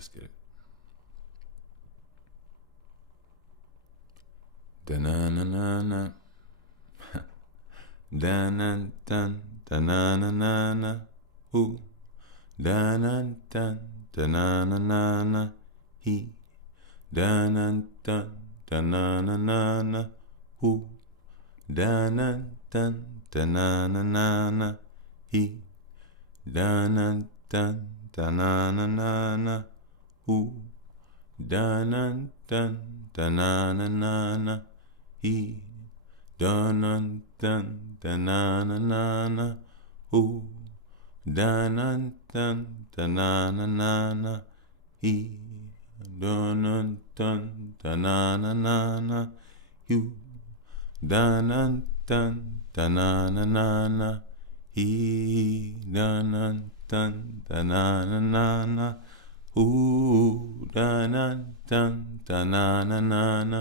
let's get it. Da-na-na-na-na. Da-na-dun, da-na-na-na-na. Ooh. Da-na-dun, da-na-na-na-na. He. Da-na-dun, da-na-na-na-na. Ooh. Da-na-dun, da-na-na-na-na. He. Da-na-dun, da-na-na-na-na. Ooh. Da-na-dun, da-na-na-na-na. He. Dun-dun-dun, da-na-na-na-na. Ooh. Dun-dun-dun, da-na-na-na-na. He. Dun-dun-dun, da-na-na-na-na. You. Dun-dun-dun, da-na-na-na-na. He. Dun-dun-dun, da-na-na-na-na. Ooh. Dun-dun-dun, da-na-na-na-na.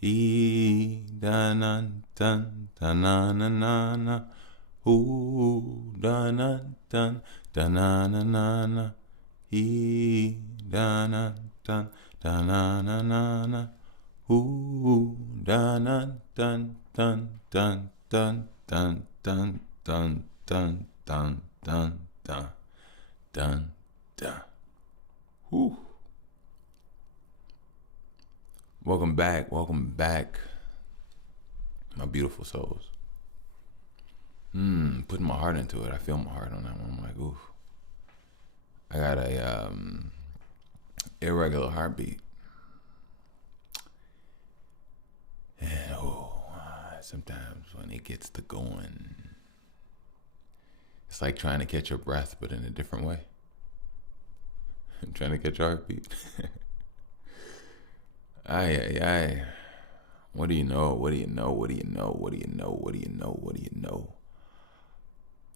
He. Dun-dun-dun, da-na-na-na-na. Ooh. Dun-dun-dun, da-na-na-na-na. He. Dun-dun-dun, da-na-na-na-na. Ooh. Dun-dun-dun, dun dun dun dun dun dun dun dun dun dun dun dun. Whew. Welcome back, my beautiful souls. Putting my heart into it. I feel my heart on that one. I'm like, oof. I got a irregular heartbeat. And sometimes when it gets to going, it's like trying to catch your breath, but in a different way. I'm trying to catch your heartbeat. Aye. What do you know? What do you know? What do you know? What do you know? What do you know? What do you know?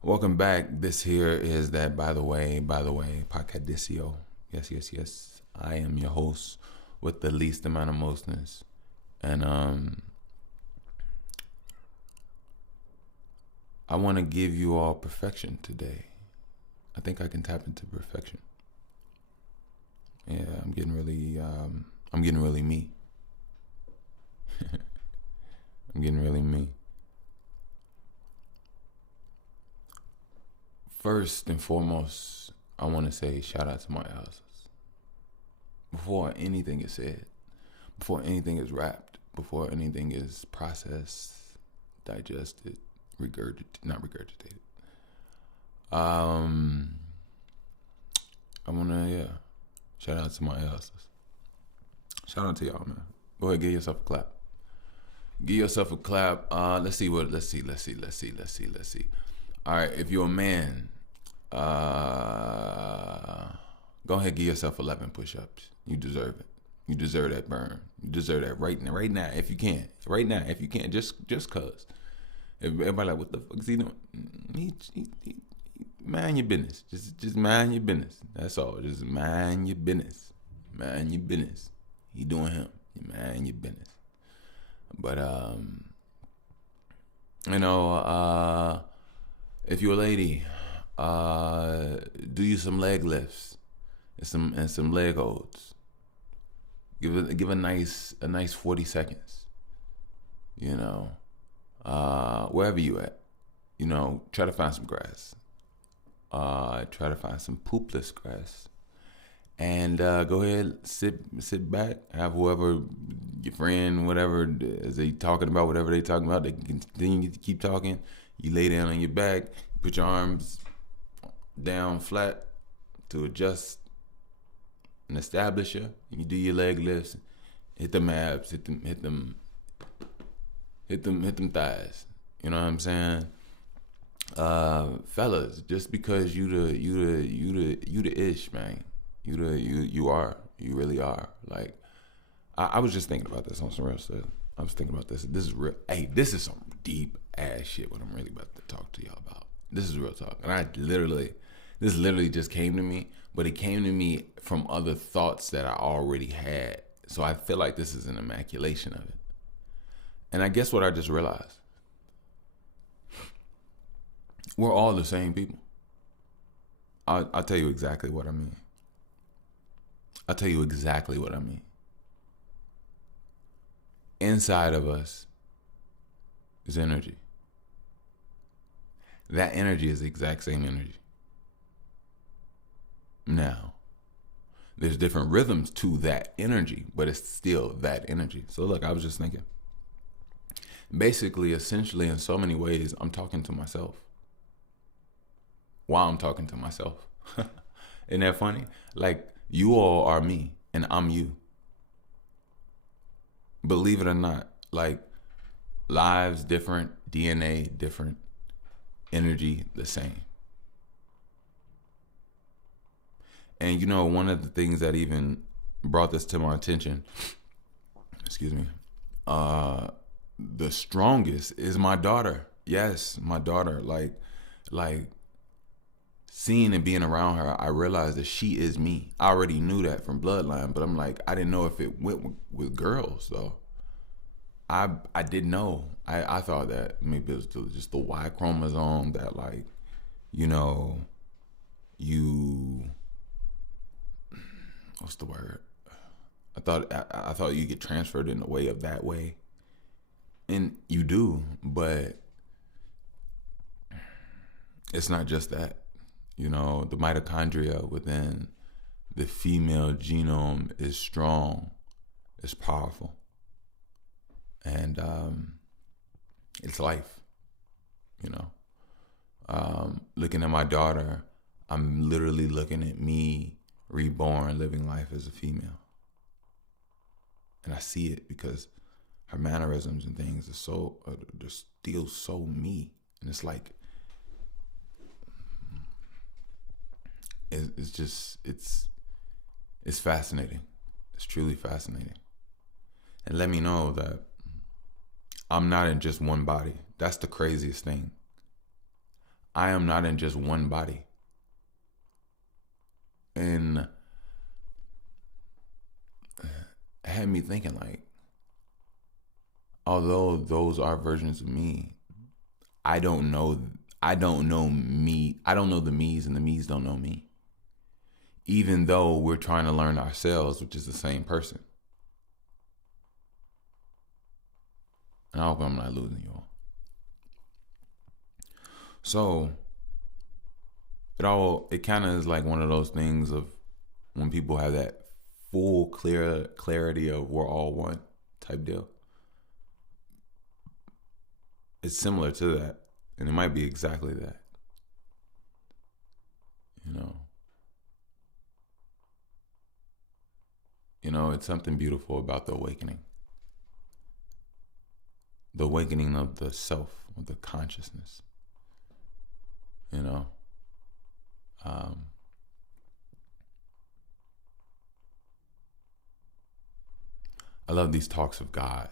Welcome back. This here is that, by the way, Podcadicio. Yes. I am your host with the least amount of mostness. And I want to give you all perfection today. I think I can tap into perfection. Yeah, I'm getting really me. I'm getting really me. First and foremost, I want to say shout out to my elders. Before anything is said, before anything is wrapped, before anything is processed, digested, not regurgitated. I wanna shout out to my elders. Shout out to y'all, man. Go ahead, give yourself a clap. Give yourself a clap. Let's see. All right, if you're a man, go ahead, give yourself 11 push-ups. You deserve it. You deserve that burn. You deserve that right now, if you can. Right now, if you can, just cause. Everybody like, what the fuck is he doing? He mind your business. Just mind your business. That's all. Just mind your business. Mind your business. He doing him. You mind your business. But if you're a lady, do you some leg lifts and some leg holds. Give a nice 40 seconds. Wherever you at, try to find some grass. Try to find some poopless grass. And go ahead, sit back, have whoever, your friend, whatever, as they talking about, whatever they talking about, they can continue to keep talking. You lay down on your back, put your arms down flat to adjust and establish you. You do your leg lifts, hit them abs, hit them thighs. You know what I'm saying? Fellas, just because you the ish, man. You really are. Like, I was just thinking about this on some real stuff. I was thinking about this. This is real. Hey, this is some deep ass shit. What I'm really about to talk to y'all about. This is real talk, and this literally just came to me. But it came to me from other thoughts that I already had. So I feel like this is an immaculation of it. And I guess what I just realized. We're all the same people. I'll tell you exactly what I mean. I'll tell you exactly what I mean. Inside of us is energy. That energy is the exact same energy. Now, there's different rhythms to that energy, but it's still that energy. So look, I was just thinking. Basically, essentially, in so many ways, I'm talking to myself while I'm talking to myself. Isn't that funny? Like, you all are me and I'm you. Believe it or not, like, lives different, DNA different, energy the same. And you know, one of the things that even brought this to my attention, excuse me, the strongest is my daughter. Yes, my daughter. Like seeing and being around her, I realized that she is me. I already knew that from bloodline, but I'm like, I didn't know if it went with girls though. I didn't know. I thought that maybe it was just the Y chromosome that, like, you know, what's the word? I thought you get transferred in a way of that way. And you do, but it's not just that. You know, the mitochondria within the female genome is strong, it's powerful. And it's life, you know. Looking at my daughter, I'm literally looking at me reborn, living life as a female. And I see it because her mannerisms and things are so, they're still so me. And it's like, it's fascinating. It's truly fascinating. And let me know that I'm not in just one body. That's the craziest thing. I am not in just one body. And it had me thinking, like, although those are versions of me, I don't know me. I don't know the me's, and the me's don't know me. Even though we're trying to learn ourselves, which is the same person. And I hope I'm not losing you all. So it kind of is like one of those things of when people have that full clarity of we're all one type deal. It's similar to that, and it might be exactly that. You know, it's something beautiful about the awakening. The awakening of the self, of the consciousness. You know, I love these talks of God,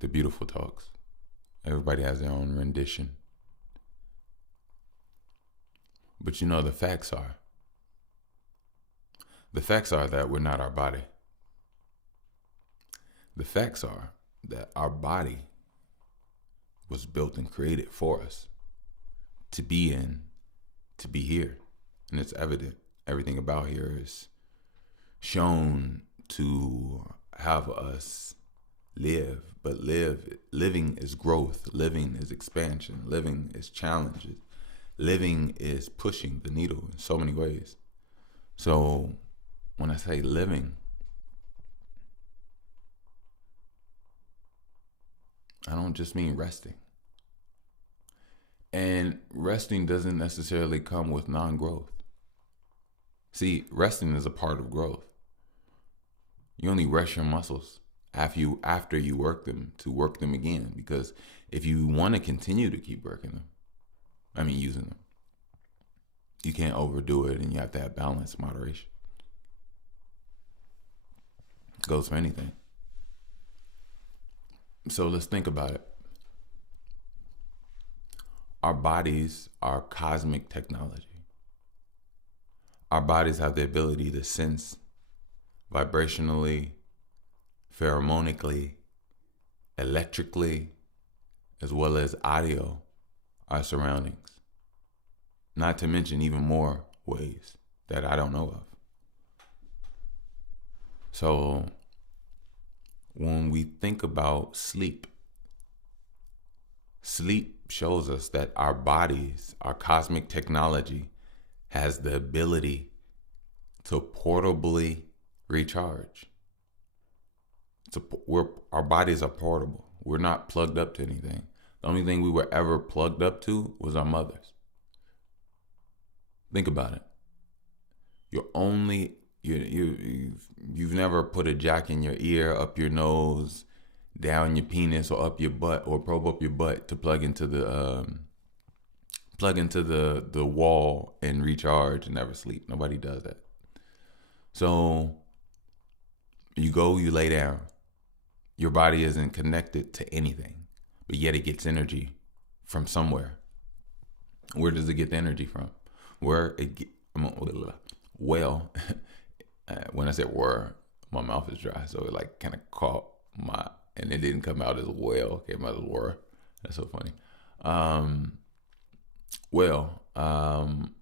the beautiful talks. Everybody has their own rendition. But you know, the facts are that we're not our body. The facts are that our body was built and created for us to be in, to be here. And it's evident. Everything about here is shown to have us live. But living is growth. Living is expansion. Living is challenges. Living is pushing the needle in so many ways. So when I say living, I don't just mean resting. And resting doesn't necessarily come with non-growth. See, resting is a part of growth. You only rest your muscles after you work them, to work them again. Because if you want to continue to keep using them, you can't overdo it, and you have to have balance, moderation. It goes for anything. So let's think about it. Our bodies are cosmic technology. Our bodies have the ability to sense vibrationally, pheromonically, electrically, as well as audio, our surroundings. Not to mention even more ways that I don't know of. So when we think about sleep, sleep shows us that our bodies, our cosmic technology, has the ability to portably recharge. Our bodies are portable. We're not plugged up to anything. The only thing we were ever plugged up to was our mothers. Think about it. You've never put a jack in your ear, up your nose, down your penis, or up your butt, or probe up your butt to plug into the wall and recharge and never sleep. Nobody does that. So you lay down. Your body isn't connected to anything, but yet it gets energy from somewhere. Where does it get the energy from? Well, when I said "were," my mouth is dry, so it like kind of caught and it didn't come out as well. It came out as "were." That's so funny.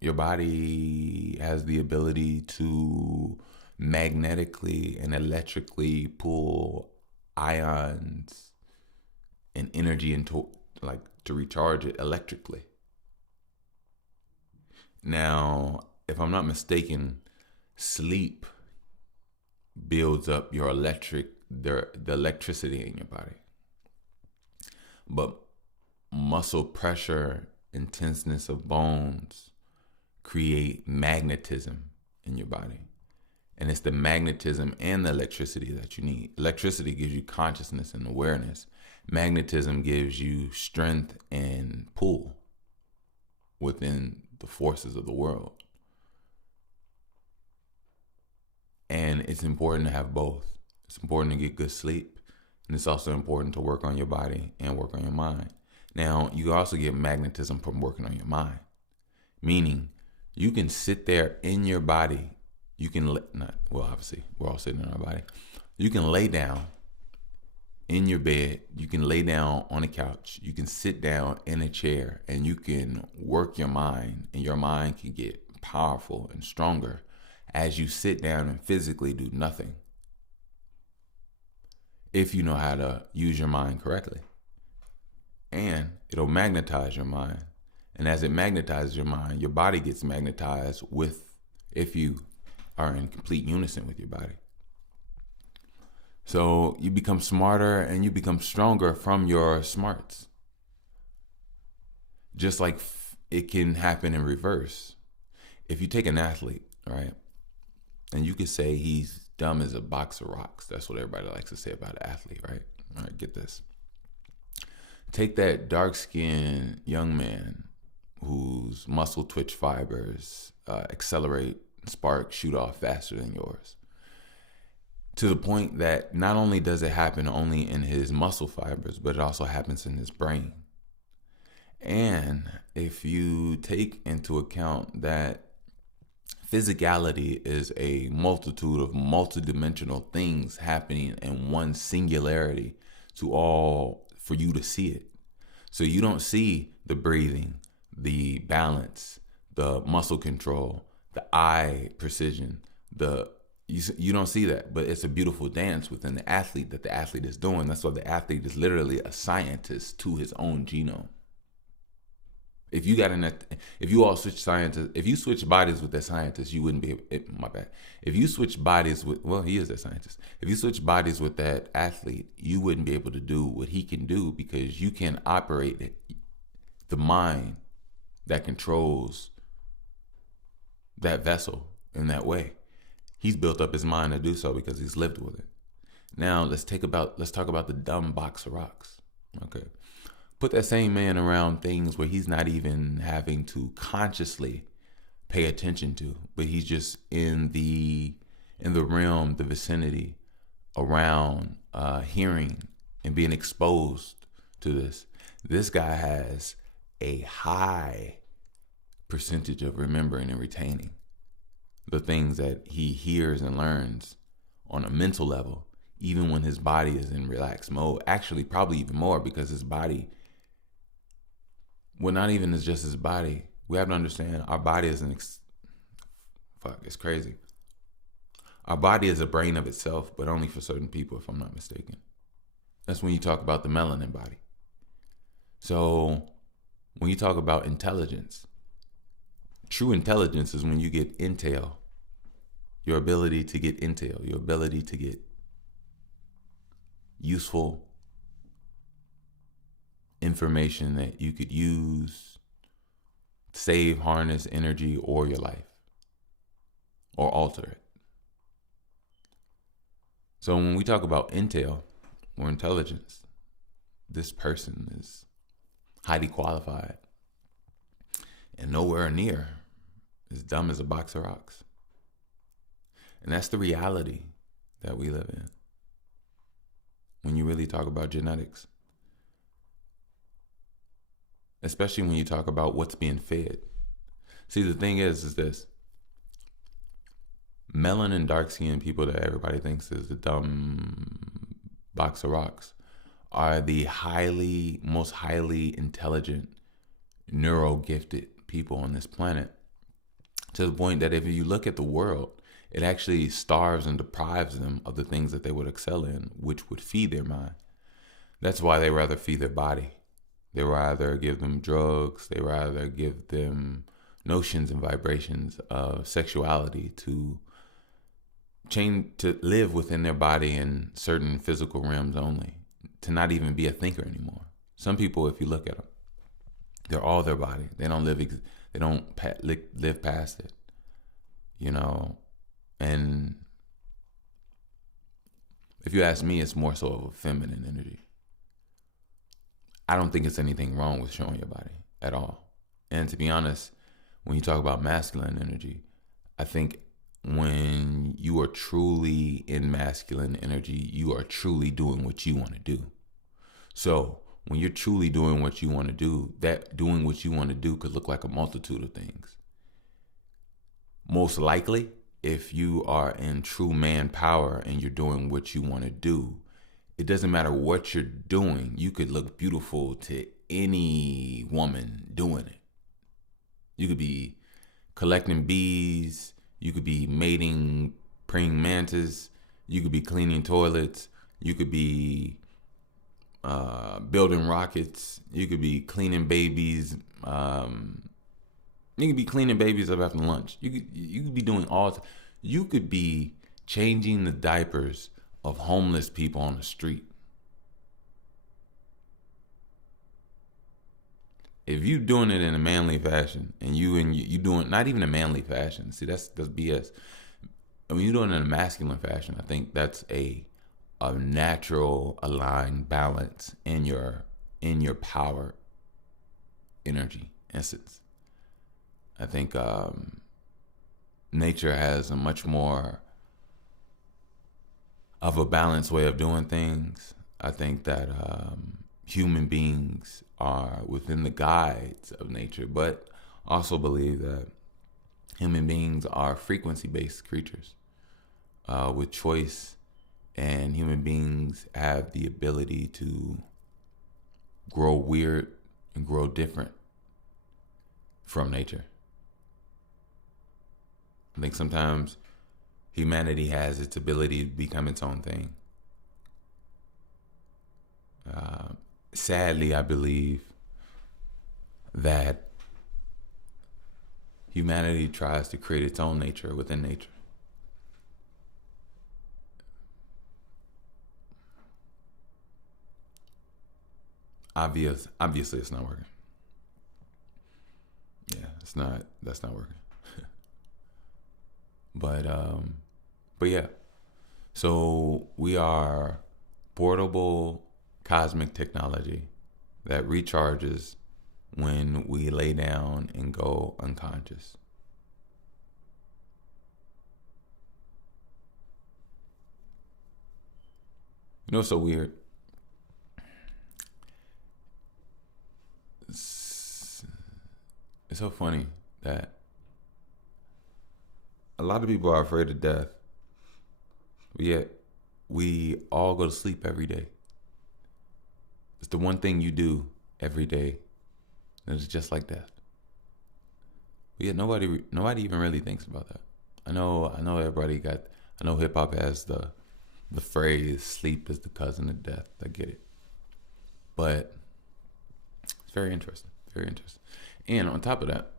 Your body has the ability to magnetically and electrically pull ions and energy into, like, to recharge it electrically. Now, if I'm not mistaken, sleep builds up the electricity in your body. But muscle pressure, intenseness of bones create magnetism in your body. And it's the magnetism and the electricity that you need. Electricity gives you consciousness and awareness. Magnetism gives you strength and pull within the forces of the world. And it's important to have both. It's important to get good sleep. And it's also important to work on your body and work on your mind. Now, you also get magnetism from working on your mind. Meaning, you can sit there in your body. You can, obviously, we're all sitting in our body. You can lay down in your bed. You can lay down on a couch. You can sit down in a chair, and you can work your mind, and your mind can get powerful and stronger as you sit down and physically do nothing, if you know how to use your mind correctly. And it'll magnetize your mind. And as it magnetizes your mind, your body gets magnetized if you are in complete unison with your body. So you become smarter and you become stronger from your smarts. Just like it can happen in reverse. If you take an athlete, right, and you could say he's dumb as a box of rocks. That's what everybody likes to say about an athlete, right? All right, get this. Take that dark-skinned young man whose muscle twitch fibers accelerate, spark, shoot off faster than yours, to the point that not only does it happen only in his muscle fibers, but it also happens in his brain. And if you take into account that physicality is a multitude of multidimensional things happening in one singularity for you to see it. So you don't see the breathing, the balance, the muscle control, the eye precision, you don't see that, but it's a beautiful dance within the athlete that the athlete is doing. That's why the athlete is literally a scientist to his own genome. If you switch bodies with that scientist, you wouldn't be. If you switch bodies he is a scientist. If you switch bodies with that athlete, you wouldn't be able to do what he can do, because you can operate the mind that controls that vessel in that way. He's built up his mind to do so because he's lived with it. Now let's talk about the dumb box of rocks. Okay. Put that same man around things where he's not even having to consciously pay attention to, but he's just in the realm, the vicinity around hearing and being exposed to this. This guy has a high percentage of remembering and retaining the things that he hears and learns on a mental level, even when his body is in relaxed mode. Actually, probably even more, because his body, not even as just his body. We have to understand our body is it's crazy. Our body is a brain of itself, but only for certain people, if I'm not mistaken. That's when you talk about the melanin body. So when you talk about intelligence, true intelligence is when you get intel, your ability to get intel, your ability to get useful information that you could use, save, harness energy or your life, or alter it. So when we talk about intel or intelligence, this person is highly qualified and nowhere near as dumb as a box of rocks. And that's the reality that we live in when you really talk about genetics. Especially when you talk about what's being fed. See, the thing is this. Melanin dark-skinned people that everybody thinks is the dumb box of rocks are the most highly intelligent, neuro-gifted people on this planet. To the point that if you look at the world, it actually starves and deprives them of the things that they would excel in, which would feed their mind. That's why they rather feed their body. They rather give them drugs. They rather give them notions and vibrations of sexuality to change, to live within their body in certain physical realms only, to not even be a thinker anymore. Some people, if you look at them, they're all their body. They don't live past it, you know. And if you ask me, it's more so of a feminine energy. I don't think it's anything wrong with showing your body at all. And to be honest, when you talk about masculine energy, I think when you are truly in masculine energy, you are truly doing what you want to do. So when you're truly doing what you want to do, that doing what you want to do could look like a multitude of things. Most likely, if you are in true man power and you're doing what you want to do, it doesn't matter what you're doing. You could look beautiful to any woman doing it. You could be collecting bees. You could be mating praying mantis. You could be cleaning toilets. You could be building rockets. You could be cleaning babies. You could be cleaning babies up after lunch. You could be doing all. You could be changing the diapers of homeless people on the street. If you doing it in a manly fashion, and you doing not even a manly fashion, see that's BS. When you're doing it in a masculine fashion, I think that's a natural aligned balance in your power energy essence. I think nature has a much more of a balanced way of doing things. I think that human beings are within the guides of nature, but also believe that human beings are frequency-based creatures with choice, and human beings have the ability to grow weird and grow different from nature. I think sometimes humanity has its ability to become its own thing. Sadly, I believe that humanity tries to create its own nature within nature. Obviously, it's not working. Yeah, that's not working. But yeah. So we are portable cosmic technology that recharges when we lay down and go unconscious. You know what's so weird? It's so funny that a lot of people are afraid of death, but yet we all go to sleep every day. It's the one thing you do every day that is just like death. But yet nobody even really thinks about that. I know everybody got I know hip hop has the phrase "sleep is the cousin of death." I get it, but it's very interesting. Very interesting. And on top of that,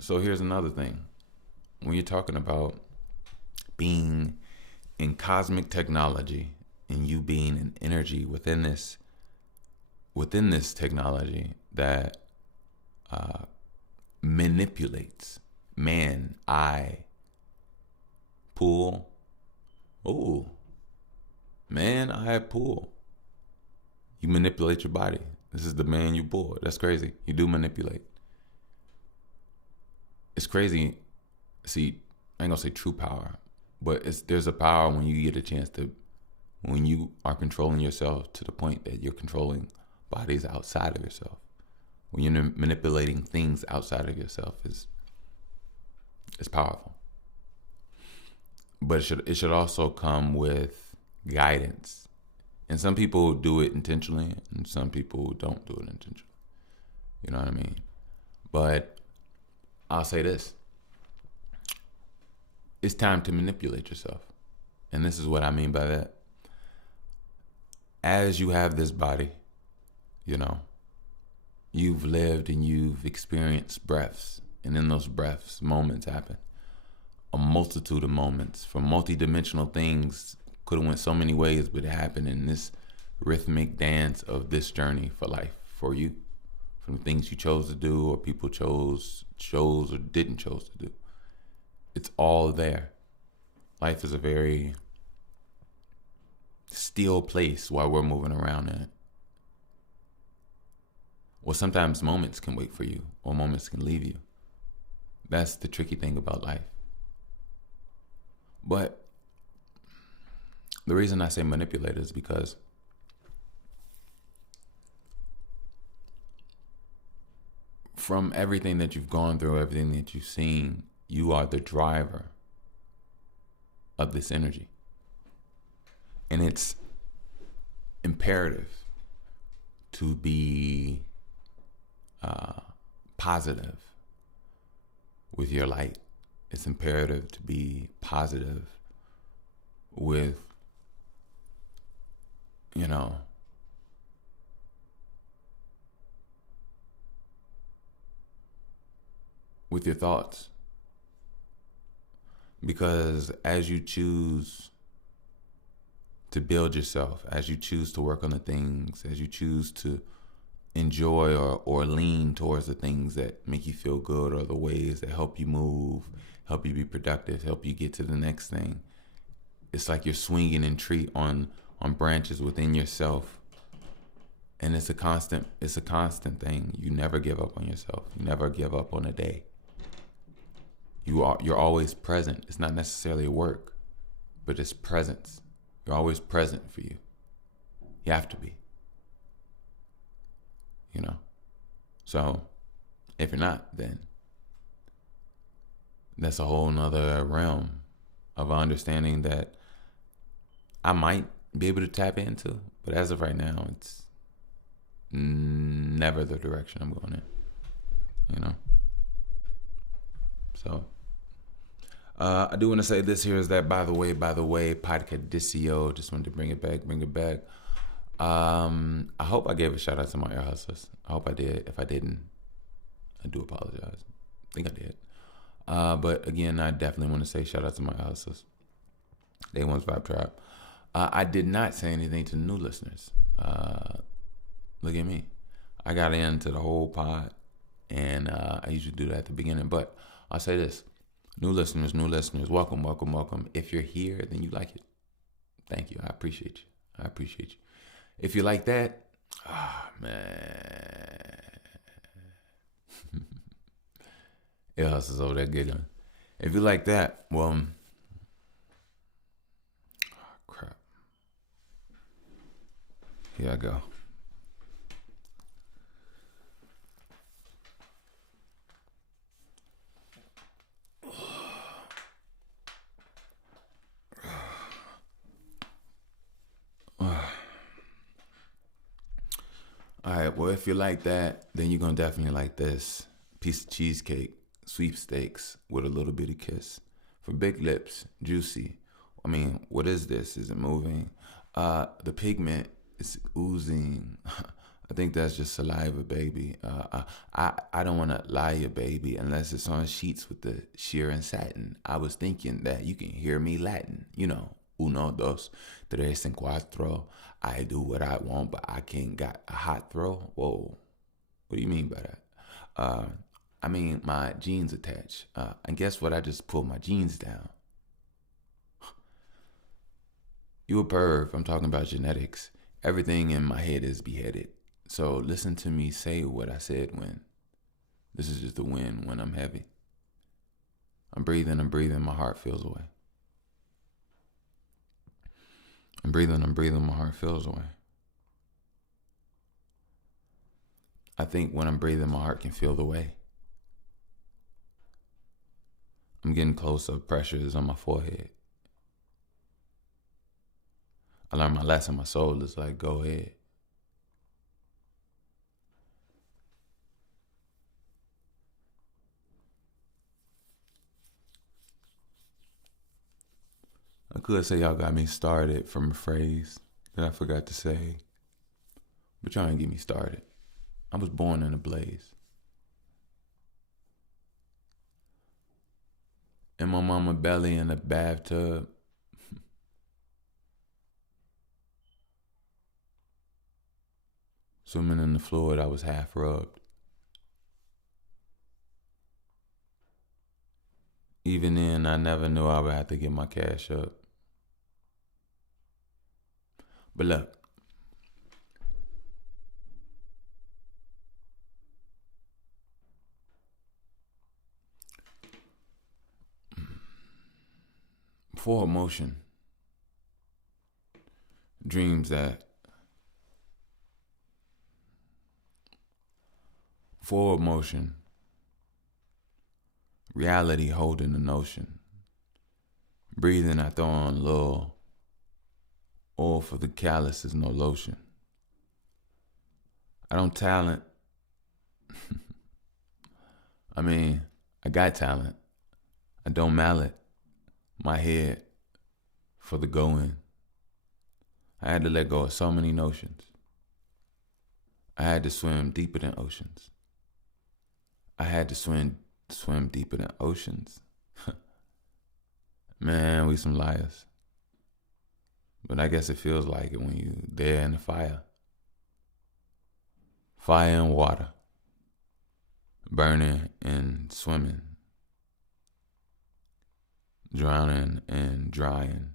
so here's another thing. When you're talking about being in cosmic technology and you being an energy within this technology that manipulates man, eye, pool. Oh, man, eye, pool. You manipulate your body. This is the man you pull. That's crazy. You do manipulate. It's crazy. See, I ain't gonna say true power, but there's a power when you get a chance to, when you are controlling yourself to the point that you're controlling bodies outside of yourself. When you're manipulating things outside of yourself is powerful. But it should also come with guidance. And some people do it intentionally, and some people don't do it intentionally. You know what I mean? But I'll say this. It's time to manipulate yourself. And this is what I mean by that. As you have this body, you know, you've lived and you've experienced breaths. And in those breaths, moments happen. A multitude of moments from multi-dimensional things could have went so many ways, but it happened in this rhythmic dance of this journey for life for you, from the things you chose to do or people chose or didn't chose to do. It's all there. Life is a very still place while we're moving around in it. Well, sometimes moments can wait for you or moments can leave you. That's the tricky thing about life. But the reason I say manipulate is because from everything that you've gone through, everything that you've seen, you are the driver of this energy. And it's imperative to be positive with your light. It's imperative to be positive with, you know, with your thoughts. Because as you choose to build yourself, as you choose to work on the things, as you choose to enjoy or lean towards the things that make you feel good or the ways that help you move, help you be productive, help you get to the next thing. It's like you're swinging and treat on branches within yourself. And it's a constant thing. You never give up on yourself. You never give up on a day. You're always present. It's not necessarily work, but it's presence. You're always present for you. You have to be. You know? So if you're not, then that's a whole nother realm of understanding that I might be able to tap into, but as of right now, it's never the direction I'm going in, you know? So, I do want to say this here is that, by the way, Podcadicio, just wanted to bring it back. I hope I gave a shout out to my ear hustlers. I hope I did. If I didn't, I do apologize. I think I did. But again, I definitely want to say shout out to my ear hustlers. Day One's Vibe Tribe. I did not say anything to new listeners. Look at me. I got into the whole pod, and I usually do that at the beginning. But I'll say this. New listeners, welcome. If you're here, then you like it. Thank you. I appreciate you. If you like that, man. It hustles over that good. If you like that, well, crap. Here I go. All right, well, if you like that, then you're going to definitely like this piece of cheesecake. sweepstakes with a little bitty kiss. For big lips, juicy. I mean, what is this? Is it moving? The pigment is oozing. I think that's just saliva, baby. I don't want to lie, you baby, unless it's on sheets with the sheer and satin. I was thinking that you can hear me Latin. You know, uno, dos, tres, and cuatro. I do what I want, but I can't got a hot throw. Whoa, what do you mean by that? Uh, I mean my jeans attached. And guess what? I just pulled my jeans down. You a perv. I'm talking about genetics. Everything in my head is beheaded. So listen to me say what I said when. This is just the wind when I'm heavy. I'm breathing, my heart feels away. I'm breathing, my heart feels away. I think when I'm breathing, my heart can feel the way. I'm getting closer, pressure is on my forehead. I learned my lesson, my soul is like, go ahead. I could say y'all got me started from a phrase that I forgot to say, but y'all ain't get me started. I was born in a blaze. In my mama belly in a bathtub. Swimming in the fluid, I was half rubbed. Even then, I never knew I would have to get my cash up. But look, for emotion, dreams that, for emotion, reality holding the notion. Breathing, I throw on a little oil for the calluses, no lotion. I don't talent. I mean, I got talent. I don't mallet my head for the going. I had to let go of so many notions. I had to swim deeper than oceans. I had to swim deeper than oceans. Man, we some liars. But I guess it feels like it when you there in the fire. Fire and water. Burning and swimming. Drowning and drying.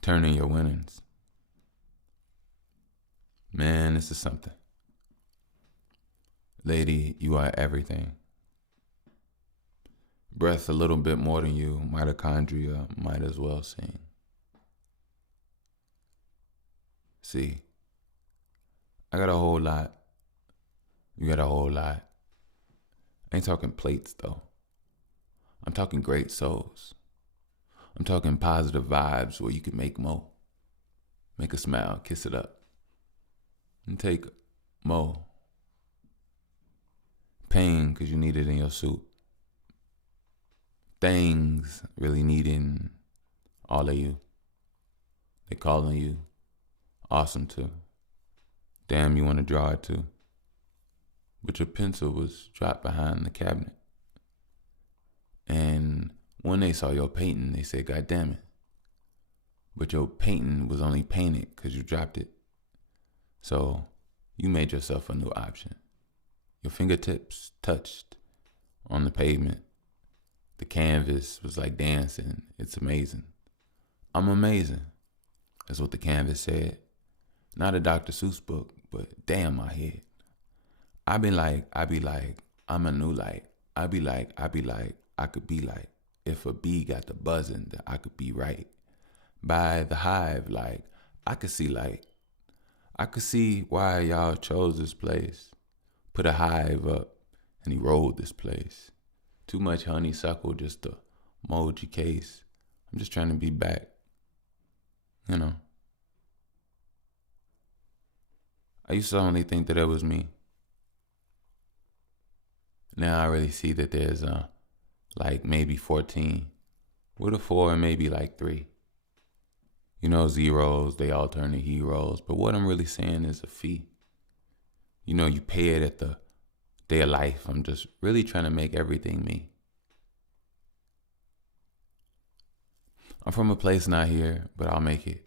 Turning your winnings. Man, this is something. Lady, you are everything. Breath a little bit more than you, mitochondria might as well sing. See, I got a whole lot. You got a whole lot. I ain't talking plates though. I'm talking great souls. I'm talking positive vibes where you can make more. Make a smile, kiss it up. And take more. Pain because you need it in your soup. Things really needing all of you. They calling you awesome too. Damn, you want to draw it too. But your pencil was dropped behind the cabinet. And when they saw your painting, they said, God damn it. But your painting was only painted because you dropped it. So you made yourself a new option. Your fingertips touched on the pavement. The canvas was like dancing. It's amazing. I'm amazing. That's what the canvas said. Not a Dr. Seuss book, but damn my head. I be like, I'm a new light. I be like, I could be like, if a bee got the buzzing, that I could be right. By the hive, like, I could see light. I could see why y'all chose this place. Put a hive up and he rolled this place. Too much honeysuckle just to mold your case. I'm just trying to be back. You know. I used to only think that it was me. Now I really see that there's like maybe 14 with a 4 and maybe like 3. You know, zeros, they all turn to heroes. But what I'm really saying is a fee. You know, you pay it at the day of life. I'm just really trying to make everything me. I'm from a place not here, but I'll make it.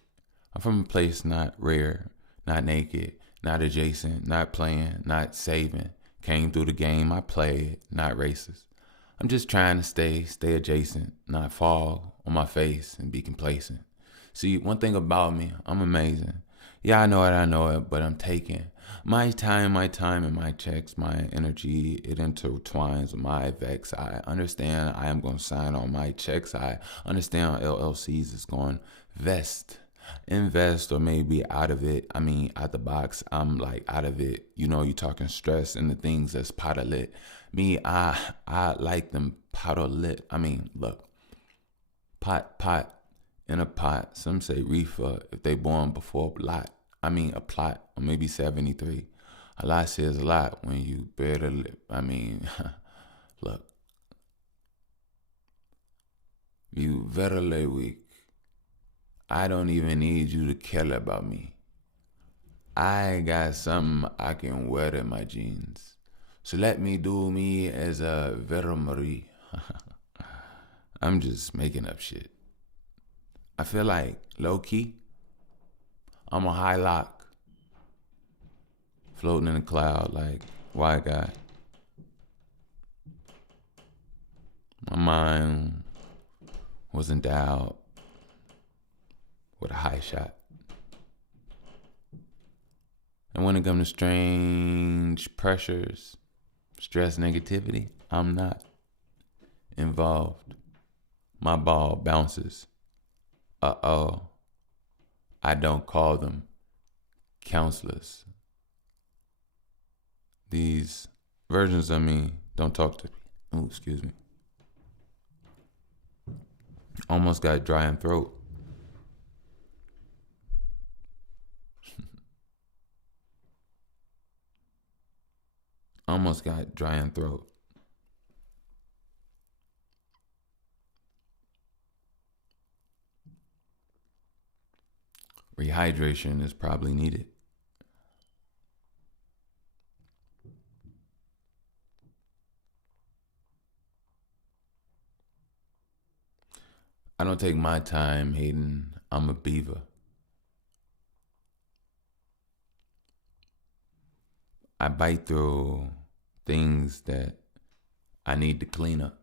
I'm from a place not rare, not naked, not adjacent, not playing, not saving. Came through the game, I play it, not racist. I'm just trying to stay adjacent, not fall on my face and be complacent. See, one thing about me, I'm amazing. Yeah, I know it, but I'm taking my time, and my checks, my energy, it intertwines with my vex. I understand I am going to sign on my checks. I understand LLCs is going invest, or maybe out of it. I mean, out the box, I'm like out of it. You know, you talking stress and the things that's pot of lit. Me, I like them pot of lit. I mean, look, pot in a pot. Some say reefer if they born before a lot. I mean, a plot, or maybe 73. A lot says a lot when you barely, I mean, look, you very weak. I don't even need you to care about me. I got something I can wear in my jeans. So let me do me as a Vera Marie. I'm just making up shit. I feel like low key, I'm a high lock, floating in a cloud like white guy. My mind was endowed with a high shot. And when it comes to strange pressures, stress, negativity, I'm not involved. My ball bounces. Uh-oh. I don't call them counselors. These versions of me don't talk to me. Oh, excuse me. Almost got dry in throat. Almost got dry in throat. Rehydration is probably needed. I don't take my time hating. I'm a beaver. I bite through things that I need to clean up.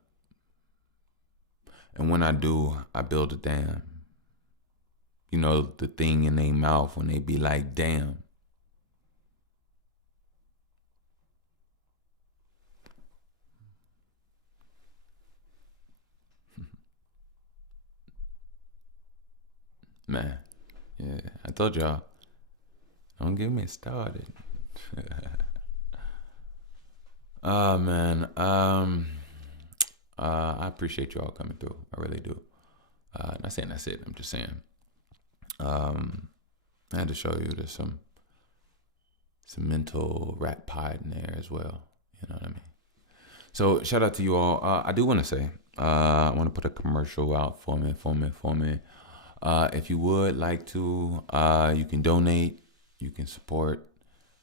And when I do, I build a dam. You know, the thing in their mouth when they be like, damn. Man, yeah, I told y'all, don't get me started. Oh, man. I appreciate y'all coming through. I really do. Not saying that's it. I'm just saying. I had to show you there's some mental rat pod in there as well. You know what I mean? So shout out to you all. I do want to say, I want to put a commercial out for me. If you would like to, you can donate, you can support.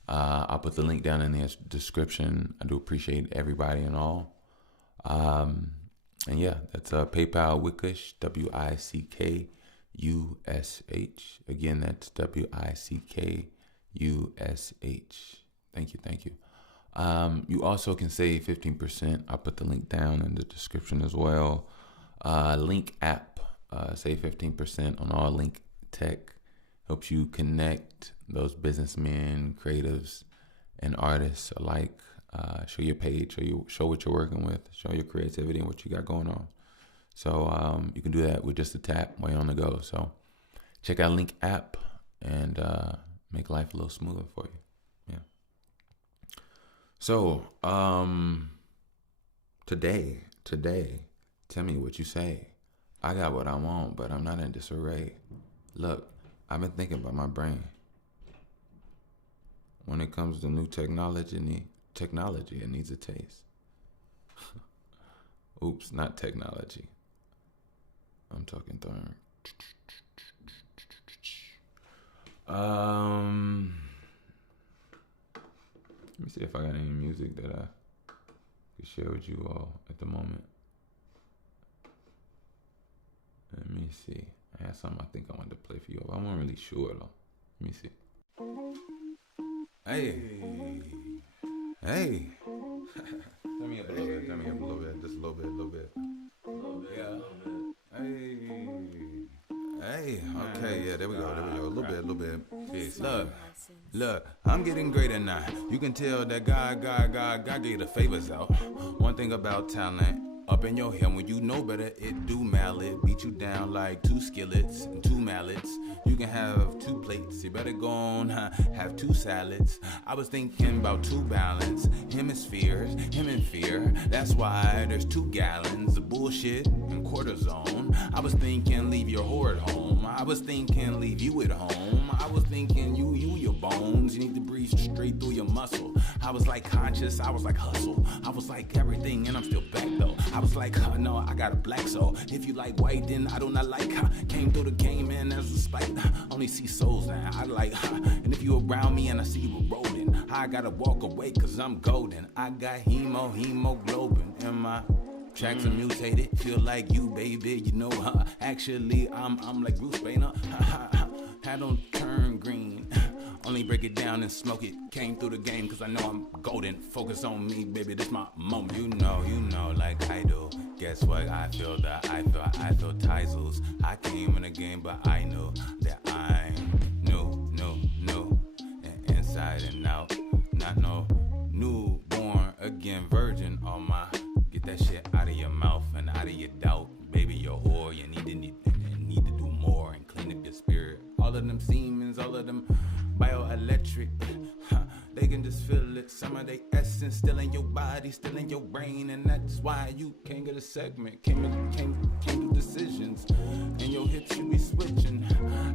I'll put the link down in the description. I do appreciate everybody and all. And yeah, that's PayPal Wickush, WICKUSH. Again, that's WICKUSH. Thank you. You also can save 15%. I'll put the link down in the description as well. Link app, save 15% on all Link Tech. Helps you connect those businessmen, creatives, and artists alike. Show your page, show what you're working with, show your creativity and what you got going on. So you can do that with just a tap while you're on the go. So check out Link app and make life a little smoother for you. Yeah. So today, tell me what you say. I got what I want, but I'm not in disarray. Look, I've been thinking about my brain. When it comes to new technology, it needs a taste. Oops, not technology. I'm talking thorn. Let me see if I got any music that I could share with you all at the moment. Let me see. I had something I think I wanted to play for you all. I wasn't really sure though. Let me see. Hey. Hey. Turn me up a little bit. Turn me up a little bit. Just a little bit. A little bit. Yeah. Hey. Hey. Okay. Yeah. There we go. There we go. A little bit. Peace. Look. I'm getting greater now. You can tell that God gave the favors out. One thing about talent. Up in your head when you know better, it do mallet. Beat you down like 2 skillets and 2 mallets. You can have 2 plates, you better go on, have 2 salads. I was thinking about 2 balance, hemispheres, him in fear. That's why there's 2 gallons of bullshit and cortisone. I was thinking leave your whore at home. I was thinking leave you at home. I was thinking you your bones. You need to breathe straight through your muscle. I was like conscious, I was like hustle. I was like everything and I'm still back though. I was like, no, I got a black soul. If you like white, then I do not like. Came through the game and as a spite. Only see souls now. I like, and if you around me and I see you eroding, I gotta walk away cause I'm golden. I got hemoglobin in my tracks are mutated. Feel like you, baby. You know, actually, I'm like Bruce Banner. I don't turn green. Only break it down and smoke it. Came through the game cause I know I'm golden. Focus on me, baby, this my moment. You know, like I do. Guess what? I feel Tizels. I came in the game, but I know that I'm new, and inside and out. Not no newborn again virgin on my. Get that shit out of your mouth and out of your doubt. Baby, you're whore. You need to do more and clean up your spirit. All of them Siemens, all of them bioelectric, they can just feel it. Some of they essence still in your body, still in your brain, and that's why you can't get a segment. Can't do decisions, and your hips should be switching.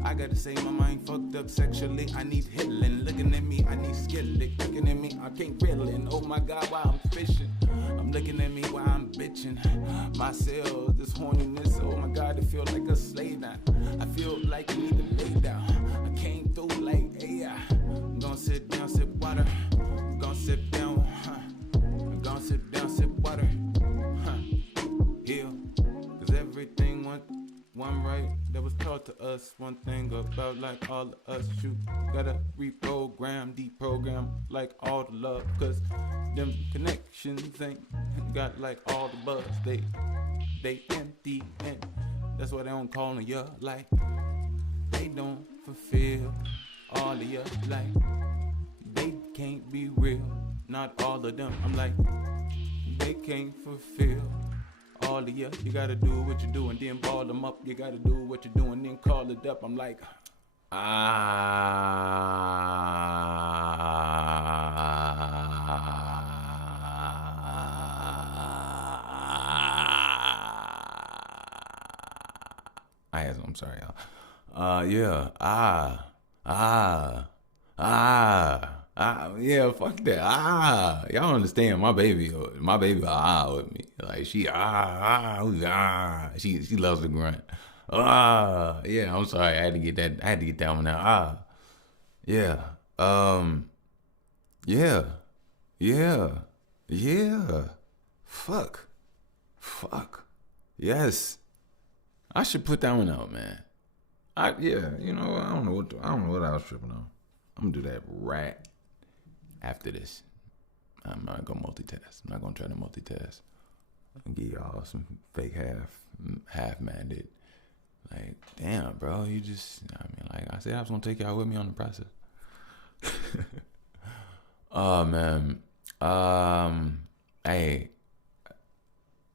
I gotta say my mind fucked up sexually. I need healing. Looking at me, I need skillet. Looking at me, I can't reelin'. Oh my God, why I'm fishing? I'm looking at me while I'm bitching. My cells, this horniness. Oh my God, it feel like a slave now. I feel like I need to lay down. I came through like AI. I'm gonna sit down, sip water. I'm gonna sit down, I'm gonna sit down, sip water. Heal, cause everything went one right that was taught to us. One thing about like all of us, you gotta reprogram, deprogram like all the love. Cause them connections ain't got like all the buzz. They empty and that's why they don't call on you like they don't fulfill all of you like they can't be real. Not all of them. I'm like they can't fulfill all of you. You gotta do what you do and then ball them up. You gotta do what you do and then call it up. I'm like I'm sorry, y'all. Yeah, fuck that. Y'all understand my baby with me. Like she she loves the grunt. Yeah, I'm sorry. I had to get that one out. Yeah. Yeah. Fuck. Yes. I should put that one out, man. I don't know what I was tripping on. I'm gonna do that right after this. I'm not gonna multitask. I'm not gonna try to multitask. I'm gonna give y'all some fake half-minded. Like, damn, bro, you just. I mean, like I said, I was gonna take y'all with me on the process. Oh man. Hey,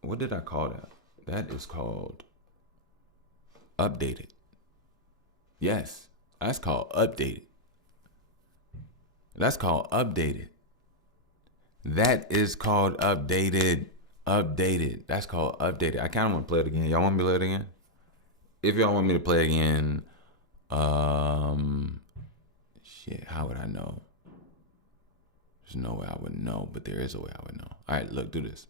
what did I call that? That is called updated. Yes, that's called updated. That is called updated. That's called updated. I kind of want to play it again. Y'all want me to play it again? If y'all want me to play it again, shit, how would I know? There's no way I would know, but there is a way I would know. All right, look, do this.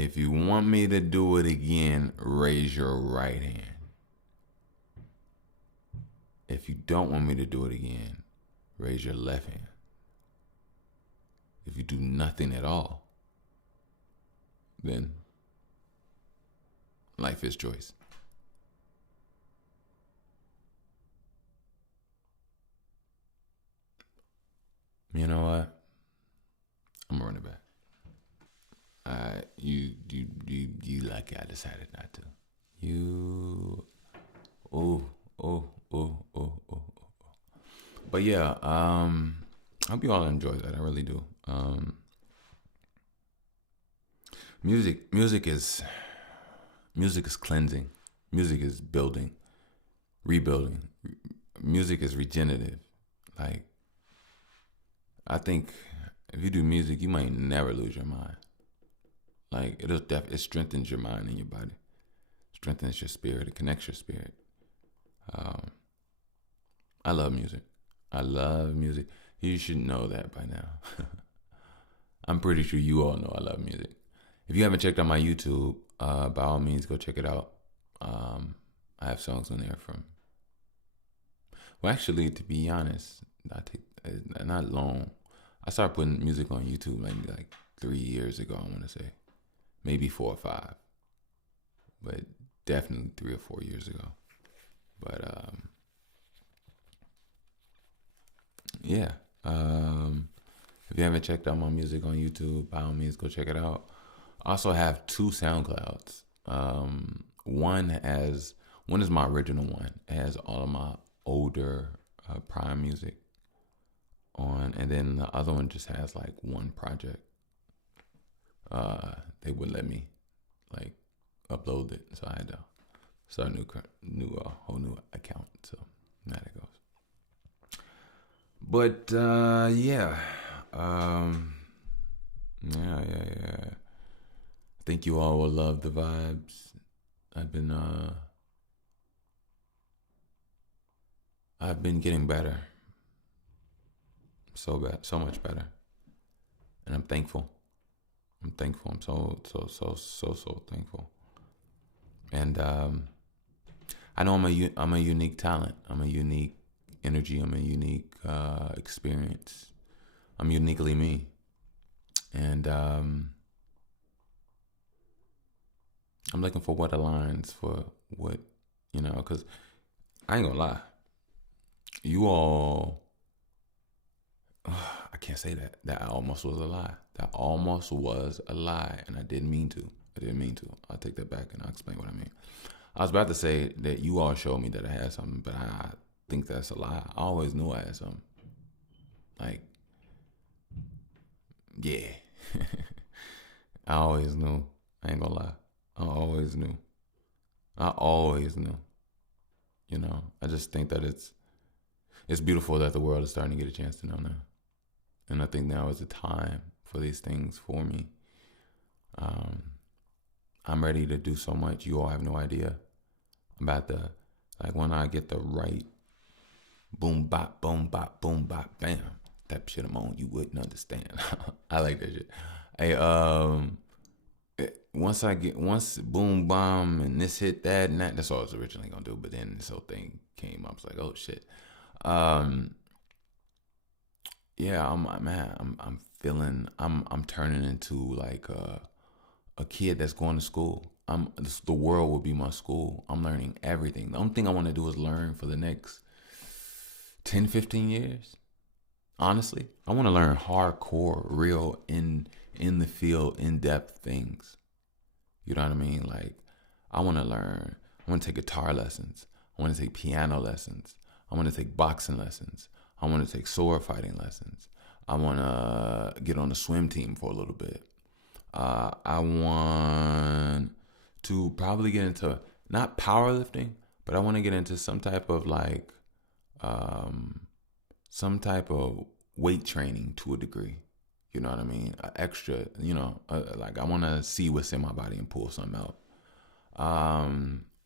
If you want me to do it again, raise your right hand. If you don't want me to do it again, raise your left hand. If you do nothing at all, then life is choice. You know what? I'm gonna run it back. You like I decided not to. You, oh, oh, oh, oh, oh. But yeah, I hope you all enjoy that. I really do. Music is cleansing. Music is building, rebuilding. Music is regenerative. Like, I think if you do music, you might never lose your mind. Like, it strengthens your mind and your body, strengthens your spirit, it connects your spirit. I love music. I love music. You should know that by now. I'm pretty sure you all know I love music. If you haven't checked out my YouTube, by all means, go check it out. I have songs on there from. Well, actually, to be honest, not long. I started putting music on YouTube maybe like 3 years ago. I want to say, maybe 4 or 5, but definitely 3 or 4 years ago. But yeah. If you haven't checked out my music on YouTube, by all means, go check it out. I also have 2 SoundClouds. One is my original one. It has all of my older Prime music on, and then the other one just has like one project. They wouldn't let me like upload it, so I had to start a whole new account. So now it goes. But yeah. Yeah. I think you all will love the vibes. I've been getting better. So much better. And I'm thankful. I'm so thankful. And I know I'm a unique talent. I'm a unique energy. I'm a unique experience. I'm uniquely me. And I'm looking for what aligns for what, because I ain't gonna lie. You all, I can't say that. That almost was a lie. That almost was a lie, and I didn't mean to. I'll take that back and I'll explain what I mean. I was about to say that you all showed me that I had something, but I think that's a lie. I always knew I had something. Like, yeah. I always knew. I ain't gonna lie. I always knew. I just think that it's beautiful that the world is starting to get a chance to know now. And I think now is the time for these things for me. I'm ready to do so much. You all have no idea. I'm about to, like, when I get the right boom bop, boom bop, boom bop, bam, type shit I'm on, you wouldn't understand. I like that shit. Hey, once boom bomb and this hit that and that's all I was originally gonna do. But then this whole thing came up. I was like, oh shit. Yeah, I'm turning into like a kid that's going to school. The world will be my school. I'm learning everything. The only thing I want to do is learn for the next 10, 15 years. Honestly, I want to learn hardcore, real, in the field, in-depth things. You know what I mean? Like, I want to take guitar lessons. I want to take piano lessons. I want to take boxing lessons. I want to take sword fighting lessons. I want to get on the swim team for a little bit. I want to probably get into, not powerlifting, but I want to get into some type of weight training to a degree. You know what I mean? Extra, like I want to see what's in my body and pull something out.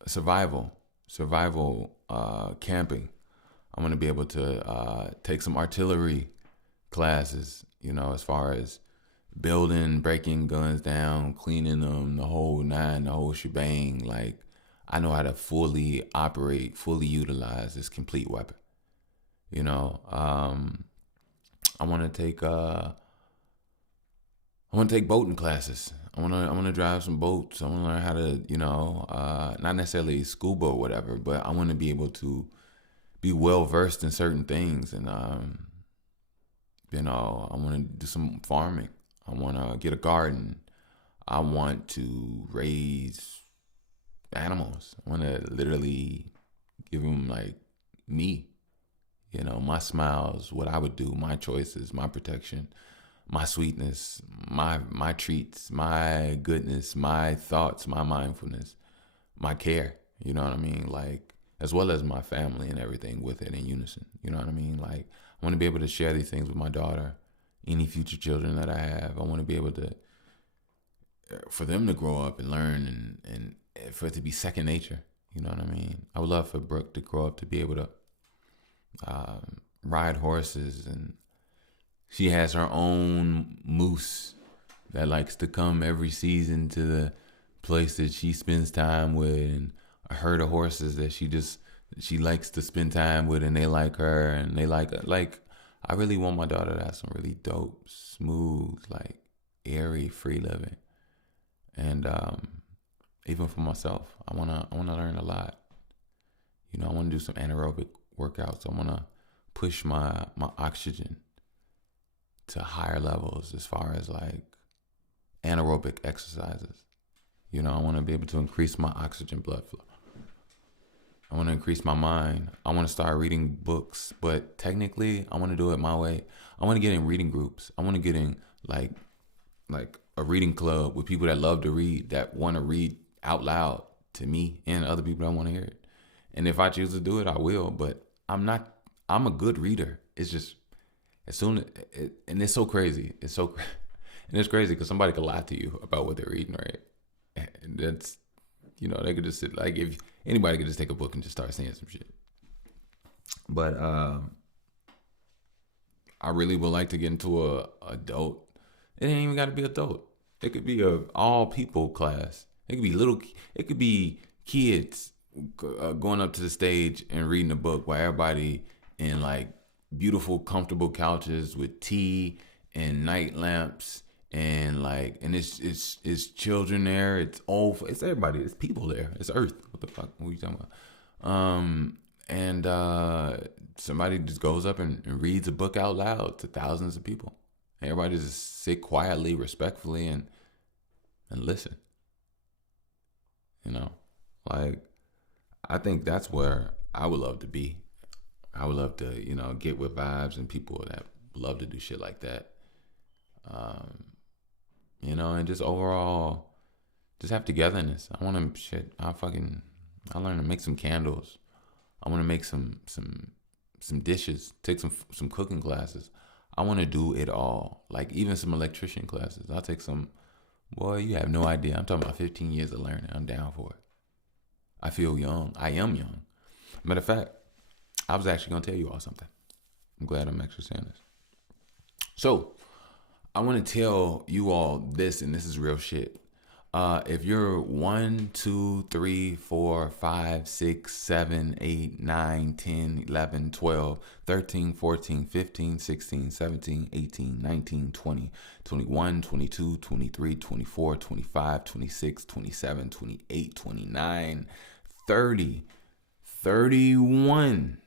Survival, camping. I want to be able to take some artillery classes, as far as building, breaking guns down, cleaning them, the whole nine, the whole shebang. Like, I know how to fully operate, fully utilize this complete weapon. You know, I want to take boating classes. I want to drive some boats. I want to learn how to, not necessarily scuba or whatever, but I want to be able to be well versed in certain things. And I want to do some farming. I want to get a garden. I want to raise animals. I want to literally give them like me, my smiles, what I would do, my choices, my protection, my sweetness, my treats, my goodness, my thoughts, my mindfulness, my care. You know what I mean? Like, as well as my family and everything with it in unison. You know what I mean? Like, I want to be able to share these things with my daughter, any future children that I have. I want to be able to, for them to grow up and learn and for it to be second nature. You know what I mean? I would love for Brooke to grow up to be able to ride horses, and she has her own moose that likes to come every season to the place that she spends time with, and a herd of horses that she likes to spend time with, and they like her, and they like I really want my daughter to have some really dope, smooth, like airy, free living. And even for myself, I wanna learn a lot. I want to do some anaerobic workouts. I want to push my oxygen to higher levels as far as like anaerobic exercises. I want to be able to increase my oxygen blood flow. I want to increase my mind. I want to start reading books, but technically I want to do it my way. I want to get in reading groups. I want to get in like a reading club with people that love to read, that want to read out loud to me and other people that want to hear it. And if I choose to do it, I will, but I'm a good reader. It's just, as soon as, and it's so crazy. And it's crazy because somebody could lie to you about what they're reading, right? And that's, they could just sit, like, if anybody could just take a book and just start saying some shit. But I really would like to get into a adult. It ain't even got to be adult. It could be a all people class. It could be kids going up to the stage and reading a book while everybody in like beautiful, comfortable couches with tea and night lamps, and it's children there, it's everybody, it's people there, it's Earth. What the fuck? What are you talking about? And somebody just goes up and reads a book out loud to thousands of people. Everybody just sit quietly, respectfully, and listen. Like, I think that's where I would love to be. I would love to, get with vibes and people that love to do shit like that. And just overall, just have togetherness. I want to I learn to make some candles. I want to make some dishes, take some cooking classes. I want to do it all. Like, even some electrician classes. I'll take some. Boy, you have no idea. I'm talking about 15 years of learning. I'm down for it. I feel young. I am young. Matter of fact, I was actually going to tell you all something. I'm glad I'm actually saying this. So, I want to tell you all this, and this is real shit. If you're 1, 2, 3, 4, 5, 6, 7, 8, 9, 10, 11, 12, 13, 14, 15, 16, 17, 18, 19, 20, 21, 22, 23, 24, 25, 26, 27, 28, 29, 30, 31,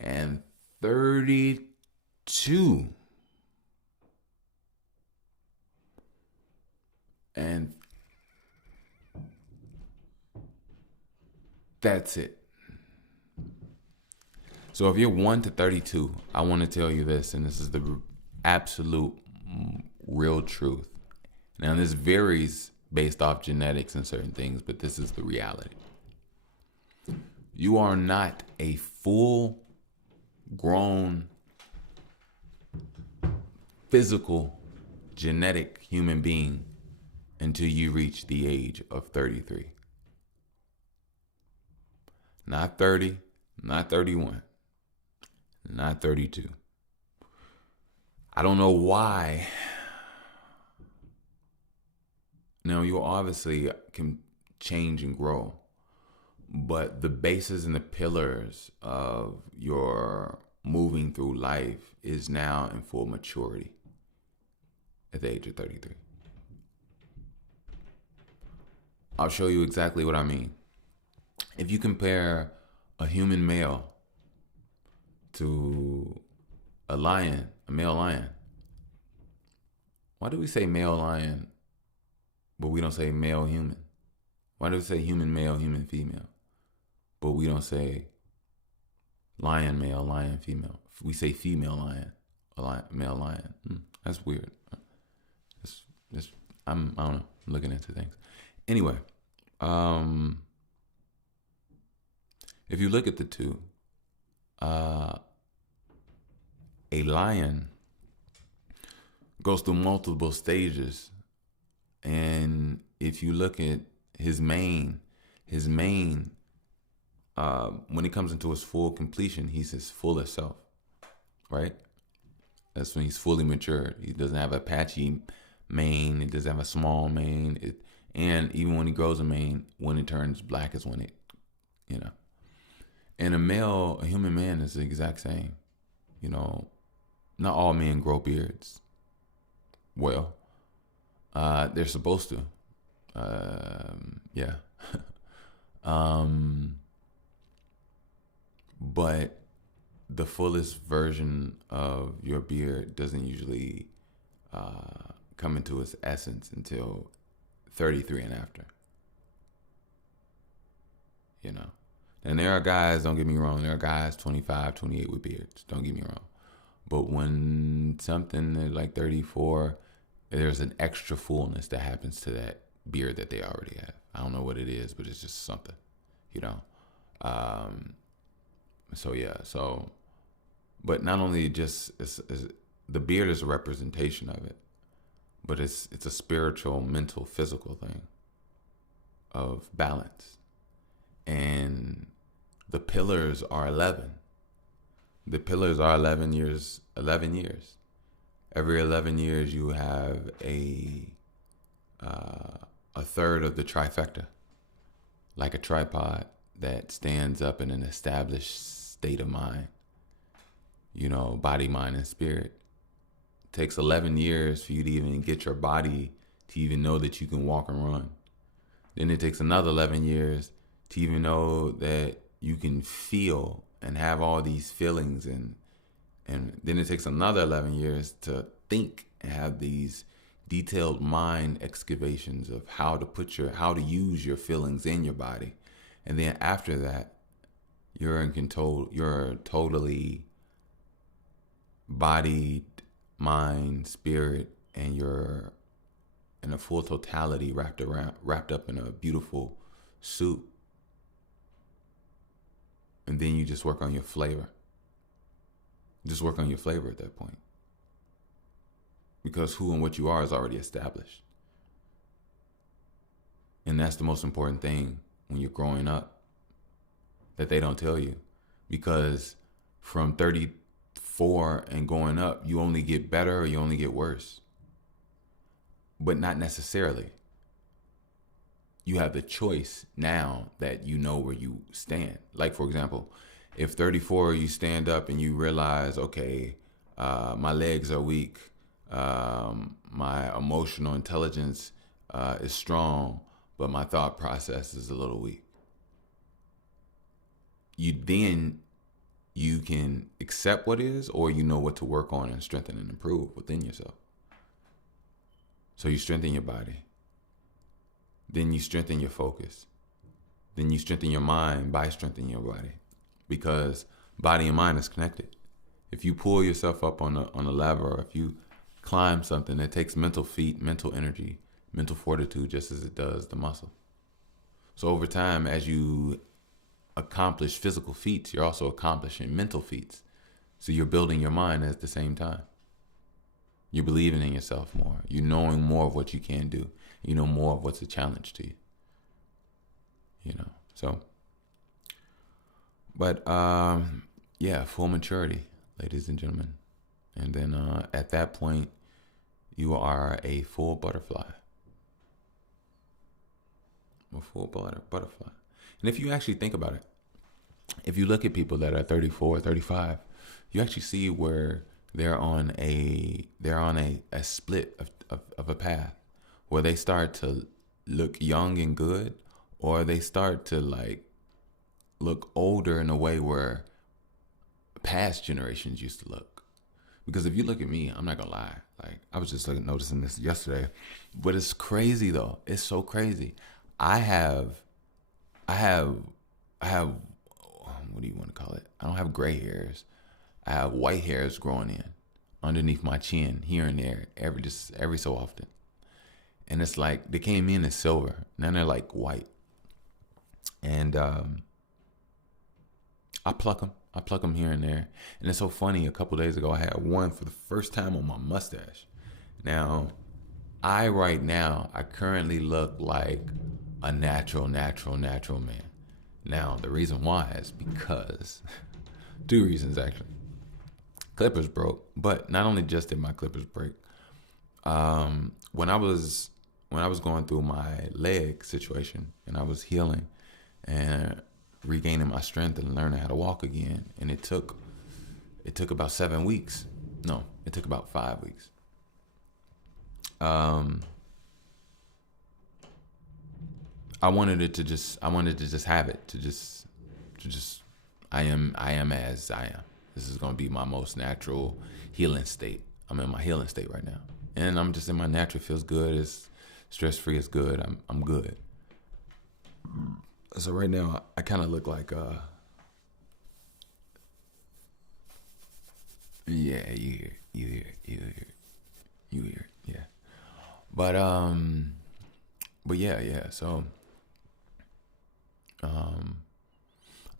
and 32. And that's it. So if you're 1 to 32, I want to tell you this, and this is the absolute real truth. Now, this varies based off genetics and certain things, but this is the reality. You are not a full grown physical genetic human being until you reach the age of 33. Not 30, not 31, not 32. I don't know why. Now, you obviously can change and grow, but the basis and the pillars of your moving through life is now in full maturity at the age of 33. I'll show you exactly what I mean. If you compare a human male to a lion, a male lion, why do we say male lion, but we don't say male human? Why do we say human male, human female, but we don't say lion male, lion female? We say female lion, male lion. That's weird. I don't know. I'm looking into things. Anyway, if you look at the two, a lion goes through multiple stages, and if you look at his mane, when it comes into his full completion, he's his fullest self, right? That's when he's fully matured. He doesn't have a patchy mane. He doesn't have a small mane. And even when he grows a mane, when it turns black is when it, And a human man is the exact same. Not all men grow beards. Well, they're supposed to. Yeah. But the fullest version of your beard doesn't usually come into its essence until 33 and after. And there are guys, don't get me wrong, there are guys 25, 28 with beards, don't get me wrong. But when something is like 34, there's an extra fullness that happens to that beard that they already have. I don't know what it is, but it's just something, but not only just, the beard is a representation of it, but it's a spiritual, mental, physical thing of balance. And the pillars are 11. The pillars are 11 years. Every 11 years you have a third of the trifecta, like a tripod that stands up in an established state of mind, body, mind, and spirit. It takes 11 years for you to even get your body to even know that you can walk and run. Then it takes another 11 years to even know that you can feel and have all these feelings, and then it takes another 11 years to think and have these detailed mind excavations of how to use your feelings in your body. And then after that, you're in control. You're totally bodied, mind, spirit, and you're in a full totality wrapped up in a beautiful suit. And then you just work on your flavor. Just work on your flavor at that point. Because who and what you are is already established. And that's the most important thing when you're growing up that they don't tell you. Because from 34 and going up, you only get better or you only get worse. But not necessarily. You have the choice now that you know where you stand. Like, for example, if 34, you stand up and you realize, okay, my legs are weak, my emotional intelligence is strong, but my thought process is a little weak. You can accept what is, or you know what to work on and strengthen and improve within yourself. So you strengthen your body. Then you strengthen your focus. Then you strengthen your mind by strengthening your body, because body and mind is connected. If you pull yourself up on a lever, or if you climb something, it takes mental feat, mental energy, mental fortitude, just as it does the muscle. So over time, as you accomplish physical feats, you're also accomplishing mental feats. So you're building your mind at the same time. You're believing in yourself more. You're knowing more of what you can do. You know more of what's a challenge to you. But full maturity, ladies and gentlemen. And then at that point, you are a full butterfly. A full butterfly. And if you actually think about it, if you look at people that are 34, 35, you actually see where they're on a split of a path where they start to look young and good, or they start to like look older in a way where past generations used to look. Because if you look at me, I'm not gonna lie, like I was just like noticing this yesterday, but it's crazy though. It's so crazy. I have, I have, I have. What do you want to call it? I don't have gray hairs. I have white hairs growing in underneath my chin here and there, every so often. And it's like they came in as silver, now they're like white. And I pluck them. I pluck them here and there. And it's so funny. A couple days ago, I had one for the first time on my mustache. Now, right now, I currently look like a natural man. Now, the reason why is because two reasons actually. Clippers broke, but not only just did my clippers break. When I was going through my leg situation and I was healing and regaining my strength and learning how to walk again, and it took about 7 weeks. No, it took about 5 weeks. I wanted to just have it to just I am as I am. This is gonna be my most natural healing state. I'm in my healing state right now, and I'm just in my natural. Feels good. It's stress free. It's good. I'm good. So right now I kind of look like yeah, you hear yeah. But yeah. So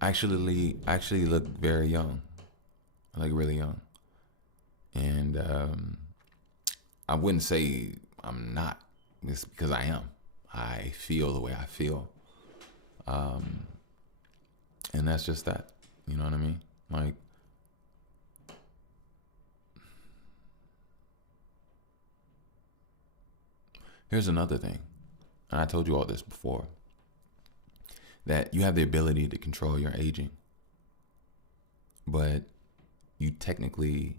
I actually look very young. I look really young, and I wouldn't say I'm not. It's because I am. I feel the way I feel, and that's just that. You know what I mean? Like, here's another thing, and I told you all this before, that you have the ability to control your aging, but you technically,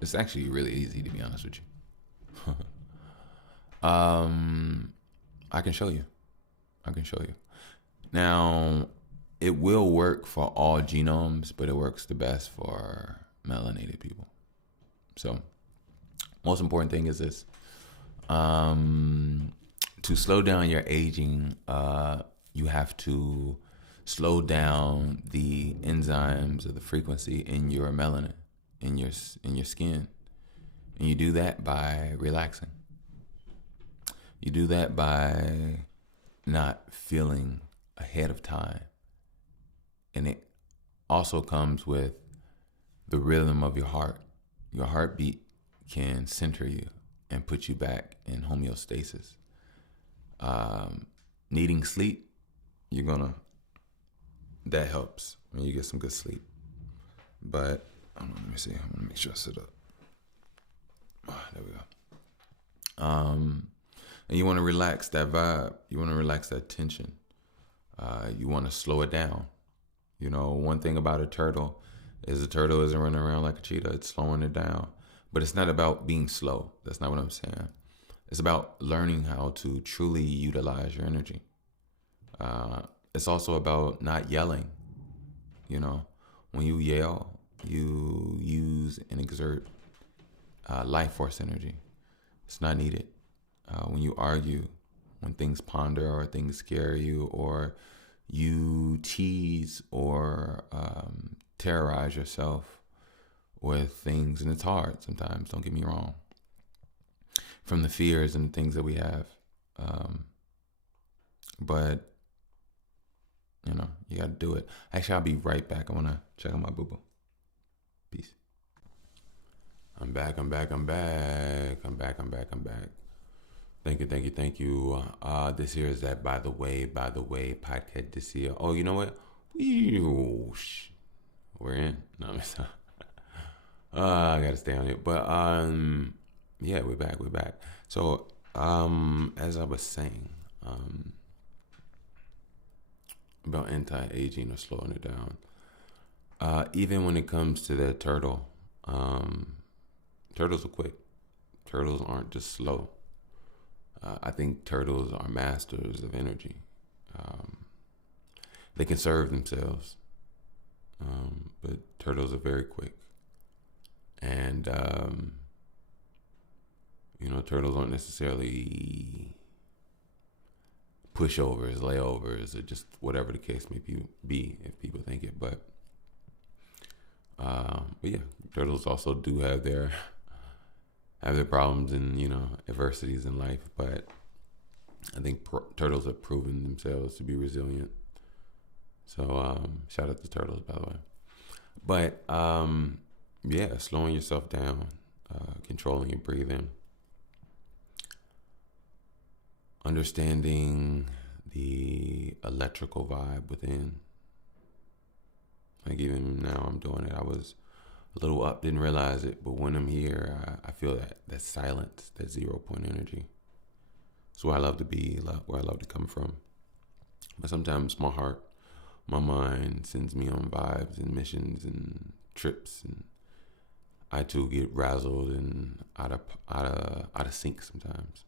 it's actually really easy, to be honest with you. I can show you. Now, it will work for all genomes, but it works the best for melanated people. So, most important thing is this. To slow down your aging, you have to slow down the enzymes or the frequency in your melanin, in your skin, and you do that by relaxing. You do that by not feeling ahead of time, and it also comes with the rhythm of your heart. Your heartbeat can center you and put you back in homeostasis. Needing sleep, that helps when you get some good sleep. But let me see. I'm gonna make sure I sit up. There we go. And you want to relax that vibe. You want to relax that tension. You want to slow it down. You know, one thing about a turtle is a turtle isn't running around like a cheetah. It's slowing it down. But it's not about being slow. That's not what I'm saying. It's about learning how to truly utilize your energy. It's also about not yelling. You know, when you yell, you use and exert life force energy. It's not needed. When you argue, when things ponder or things scare you, or you tease or terrorize yourself with things, and it's hard sometimes, don't get me wrong, from the fears and things that we have. But, you know, you got to do it. Actually, I'll be right back. I want to check on my boo-boo. Peace. I'm back. Thank you. This here is that by the way podcast this year. Oh, you know what? We're in. No, I gotta stay on it. But yeah, we're back. We're back. So as I was saying, about anti-aging or slowing it down. Even when it comes to that turtle, um, turtles are quick. Turtles aren't just slow. I think turtles are masters of energy. Um, they can serve themselves, but turtles are very quick. And turtles aren't necessarily pushovers, layovers, or just whatever the case may be if people think it. But yeah, turtles also do have their problems and adversities in life. But I think turtles have proven themselves to be resilient. So shout out to turtles, by the way. But yeah, slowing yourself down, controlling your breathing, understanding the electrical vibe within. Like even now, I'm doing it. I was a little up, didn't realize it, but when I'm here, I feel that silence, that 0 point energy. It's where I love to be, where I love to come from. But sometimes my heart, my mind sends me on vibes and missions and trips, and I too get razzled and out of sync sometimes.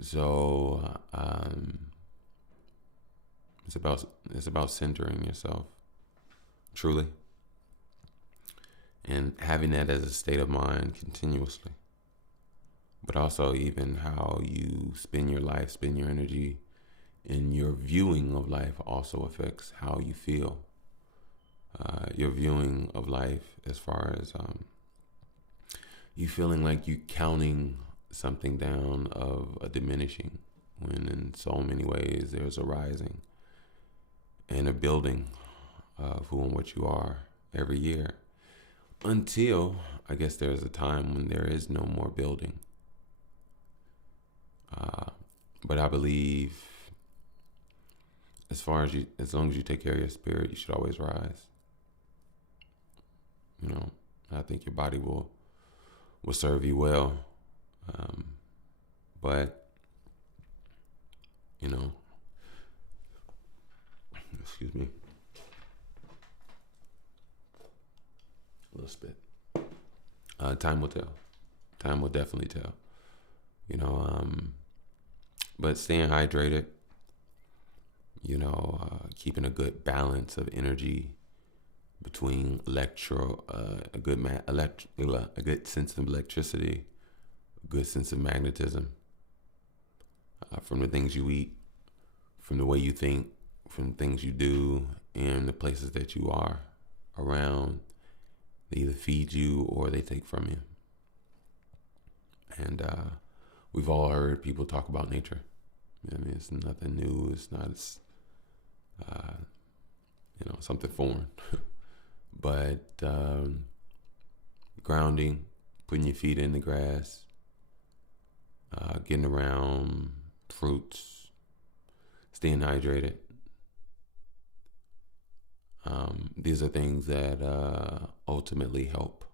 So it's about centering yourself truly and having that as a state of mind continuously. But also even how you spend your life, spend your energy, and your viewing of life also affects how you feel. Your viewing of life as far as you feeling like you counting something down of a diminishing, when in so many ways there's a rising and a building of who and what you are every year, until I guess there's a time when there is no more building. But I believe as long as you take care of your spirit, you should always rise. I think your body will serve you well. But excuse me, a little spit. Time will tell. Time will definitely tell. But staying hydrated, keeping a good balance of energy between a good sense of electricity, a good sense of magnetism, from the things you eat, from the way you think, from the things you do, and the places that you are around. They either feed you or they take from you. And we've all heard people talk about nature. I mean, it's nothing new. It's not uh, something foreign. But grounding, putting your feet in the grass, getting around fruits, staying hydrated. These are things that ultimately help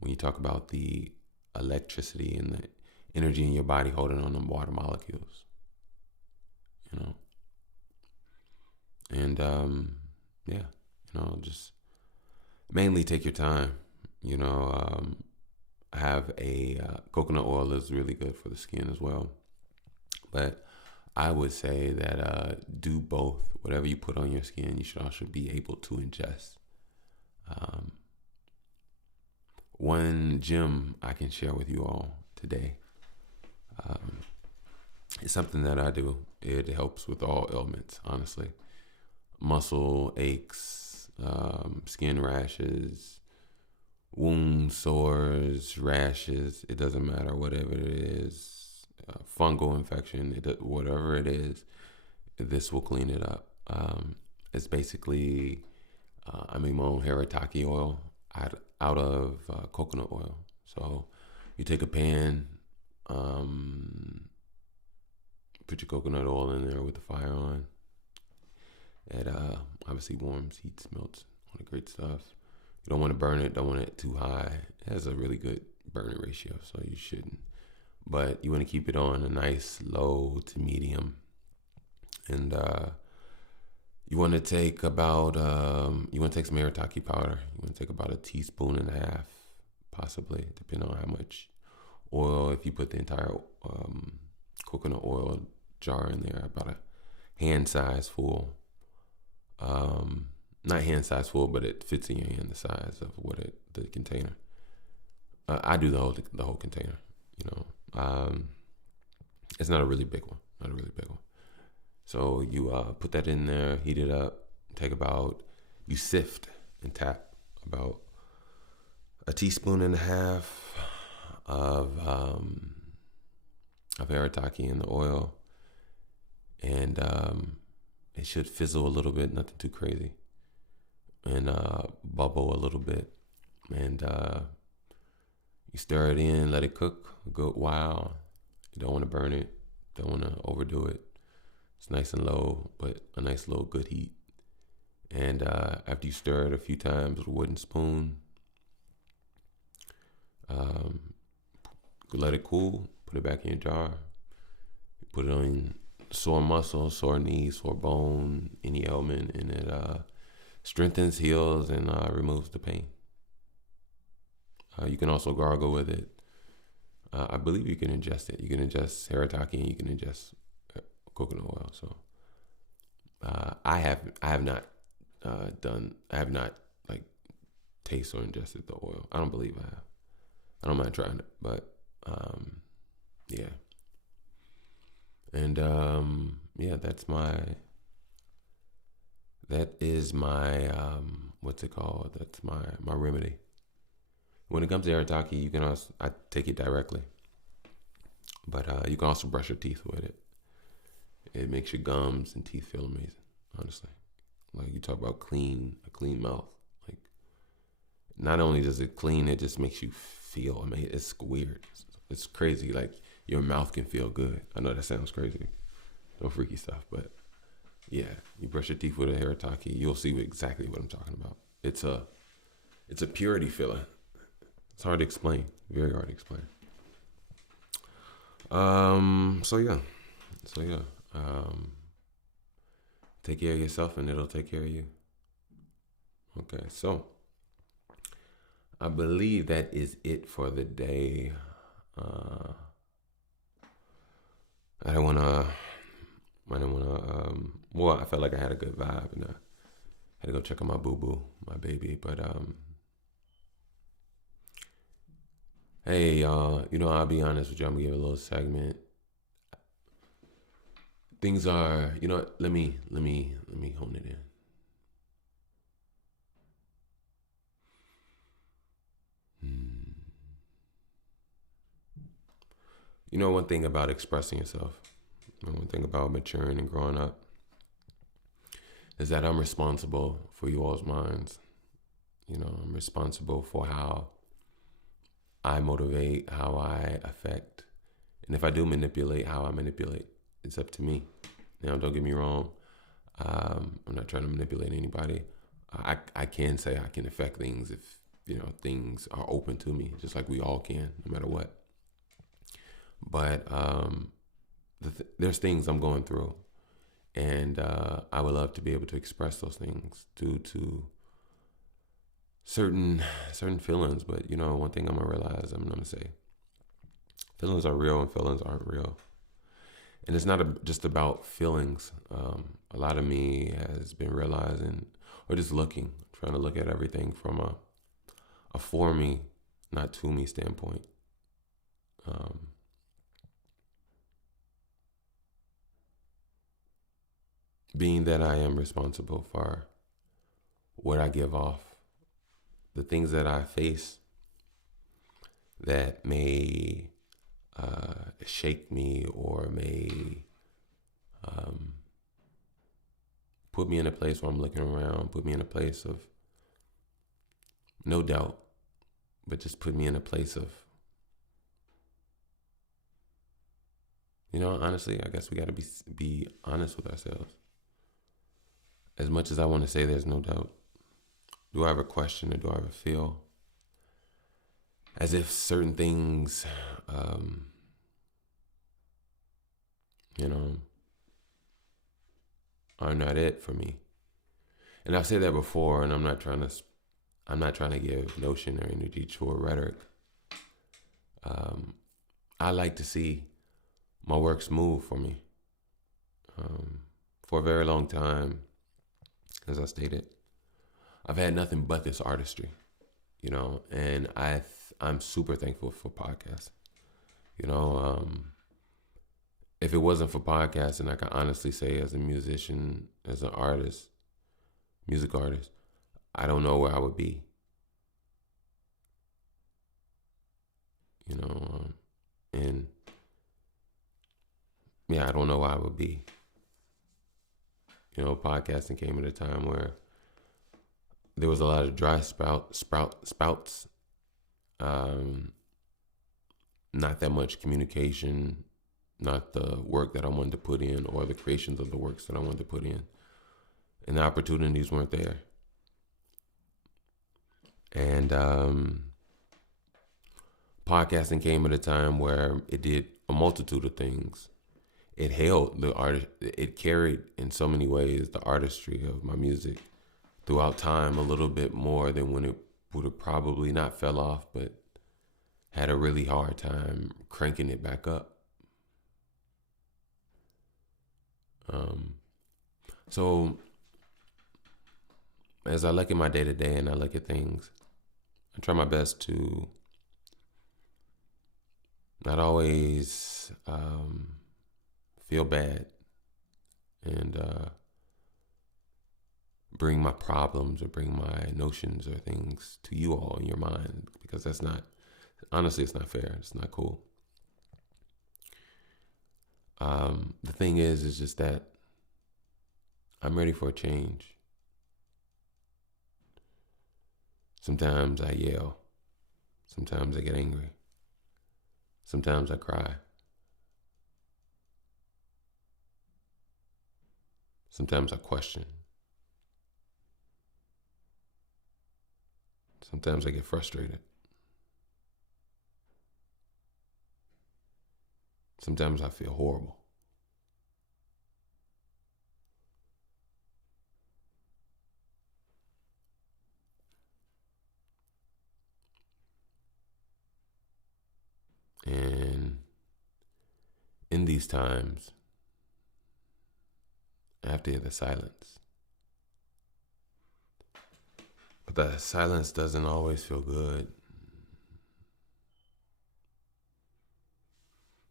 when you talk about the electricity and the energy in your body holding on to water molecules. And yeah, just mainly take your time. Have a coconut oil is really good for the skin as well. But I would say that do both. Whatever you put on your skin, you should also be able to ingest. One gem I can share with you all today. It's something that I do. It helps with all ailments, honestly. Muscle aches, skin rashes, wounds, sores, rashes. It doesn't matter, whatever it is. Fungal infection, whatever it is, this will clean it up. It's basically, I make my own Harataki oil out of coconut oil. So you take a pan, put your coconut oil in there with the fire on. It obviously warms, heats, melts, all the great stuff. You don't want to burn it. Don't want it too high. It has a really good burning ratio, so you shouldn't. But you want to keep it on a nice low to medium, and you want to take about you want to take some arataki powder. You want to take about a teaspoon and a half, possibly, depending on how much oil. If you put the entire coconut oil jar in there, about a hand size full. Not hand size full, but it fits in your hand the size of the container. I do the whole container. You know, it's not a really big one. Not a really big one. So you put that in there, heat it up. You sift and tap about a teaspoon and a half of arataki in the oil, and it should fizzle a little bit, nothing too crazy, and bubble a little bit, and you stir it in, let it cook a good while. You don't want to burn it, don't want to overdo it. It's nice and low, but a nice little good heat. And after you stir it a few times with a wooden spoon, let it cool, put it back in your jar, put it on sore muscle, sore knee, sore bone, any ailment, and it strengthens, heals, and removes the pain. You can also gargle with it. I believe you can ingest it. You can ingest arataki and you can ingest coconut oil. So I have not like taste or ingested the oil. I don't believe I have. I don't mind trying it, but yeah. And yeah, that is my what's it called? That's my remedy. When it comes to arataki, I take it directly, but you can also brush your teeth with it. It makes your gums and teeth feel amazing, honestly. Like, you talk about a clean mouth. Like, not only does it clean, it just makes you feel amazing. It's weird. It's crazy. Like, your mouth can feel good. I know that sounds crazy. No freaky stuff, but yeah, you brush your teeth with a arataki, you'll see exactly what I'm talking about. It's a purity feeling. It's hard to explain. Very hard to explain. So yeah. Take care of yourself and it'll take care of you. Okay, so I believe that is it for the day. I don't wanna well, I felt like I had a good vibe and I had to go check on my boo-boo, my baby, but hey, y'all, I'll be honest with you. I'm gonna give a little segment. Things are, let me hone it in. One thing about expressing yourself, one thing about maturing and growing up, is that I'm responsible for you all's minds. I'm responsible for how I motivate, how I affect, and if I do manipulate, how I manipulate. It's up to me. Now, don't get me wrong. I'm not trying to manipulate anybody. I can say I can affect things if, things are open to me, just like we all can, no matter what. But there's things I'm going through, and I would love to be able to express those things due to certain feelings. But, one thing I'm going to say, feelings are real and feelings aren't real. And it's not just about feelings. A lot of me has been realizing, or just trying to look at everything from a for me, not to me standpoint. Being that I am responsible for what I give off, the things that I face that may shake me or may put me in a place where I'm looking around, put me in a place of no doubt, but just put me in a place of, honestly, I guess we got to be honest with ourselves. As much as I want to say there's no doubt, do I ever question or do I ever feel as if certain things, um, you know, are not it for me? And I've said that before, and I'm not trying to give notion or energy toward rhetoric. Um, I like to see my works move for me. Um, for a very long time, as I stated, I've had nothing but this artistry, and I'm super thankful for podcasts. You know, if it wasn't for podcasting, I can honestly say, as a musician, as an artist, music artist, I don't know where I would be. You know, and yeah, I don't know where I would be. Podcasting came at a time where there was a lot of dry spouts, um, not that much communication, not the work that I wanted to put in or the creations of the works that I wanted to put in. And the opportunities weren't there. And podcasting came at a time where it did a multitude of things. It held the art, it carried in so many ways the artistry of my music throughout time a little bit more than when it would have probably not fell off, but had a really hard time cranking it back up. So as I look at my day to day and I look at things, I try my best to not always feel bad and bring my problems or bring my notions or things to you all in your mind, because that's not, honestly, it's not fair. It's not cool. The thing is just that I'm ready for a change. Sometimes I yell. Sometimes I get angry. Sometimes I cry. Sometimes I question. Sometimes I get frustrated. Sometimes I feel horrible. And in these times, I have to hear the silence. But the silence doesn't always feel good.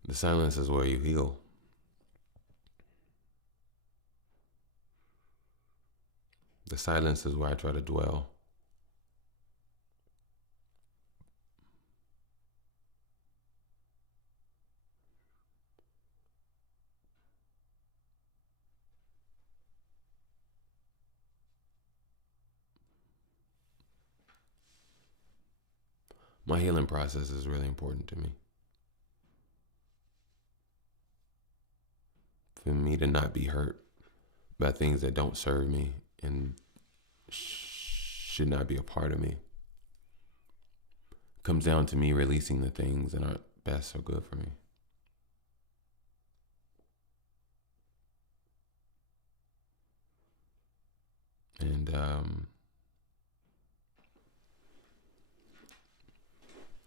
The silence is where you heal. The silence is where I try to dwell. My healing process is really important to me. For me to not be hurt by things that don't serve me and should not be a part of me comes down to me releasing the things that aren't best or good for me. And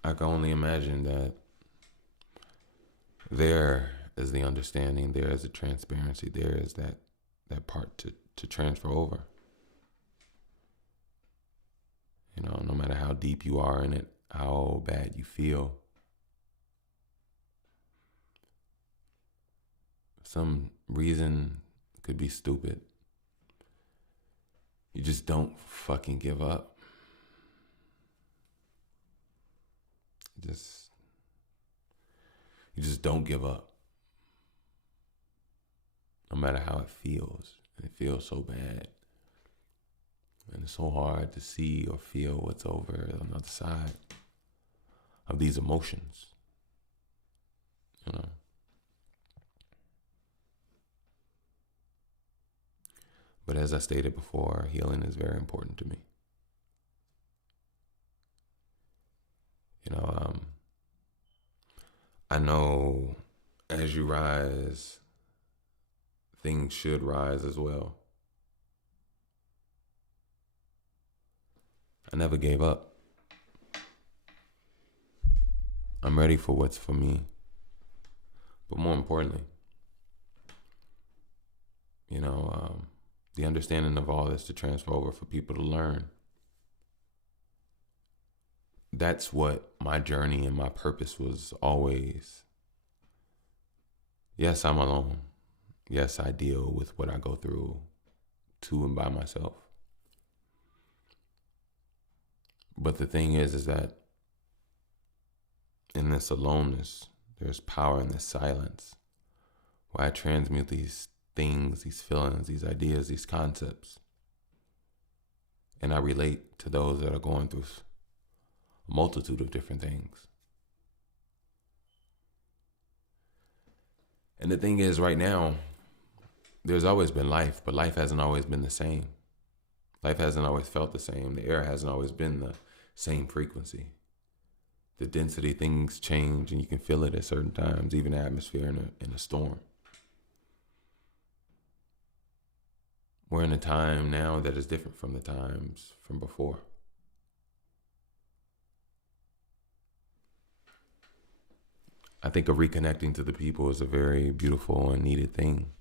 I can only imagine that there is the understanding, there is the transparency, there is that part to transfer over. No matter how deep you are in it, how bad you feel, some reason could be stupid. You just don't fucking give up. You just don't give up. No matter how it feels. It feels so bad. And it's so hard to see or feel what's over on the other side of these emotions. But as I stated before, healing is very important to me. You know, I know as you rise, things should rise as well. I never gave up. I'm ready for what's for me. But more importantly, the understanding of all this to transfer over for people to learn. That's what my journey and my purpose was always. Yes, I'm alone. Yes, I deal with what I go through to and by myself. But the thing is that in this aloneness, there's power in this silence, where I transmute these things, these feelings, these ideas, these concepts, and I relate to those that are going through a multitude of different things. And the thing is, right now, there's always been life, but life hasn't always been the same. Life hasn't always felt the same. The air hasn't always been the same frequency. The density, things change, and you can feel it at certain times, even the atmosphere in a storm. We're in a time now that is different from the times from before. I think of reconnecting to the people is a very beautiful and needed thing.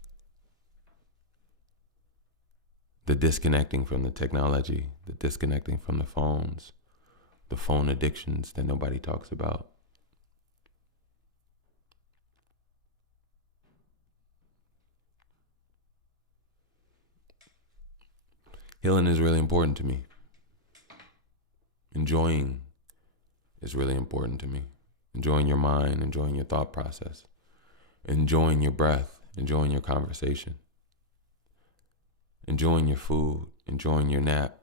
The disconnecting from the technology, the disconnecting from the phones, the phone addictions that nobody talks about. Healing is really important to me. Enjoying is really important to me. Enjoying your mind, enjoying your thought process, enjoying your breath, enjoying your conversation, enjoying your food, enjoying your nap.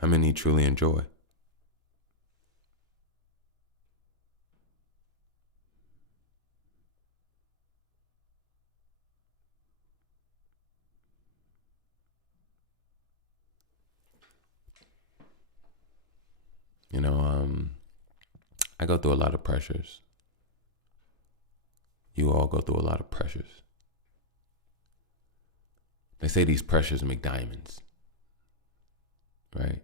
How many truly enjoy? I go through a lot of pressures. You all go through a lot of pressures. They say these pressures make diamonds, right?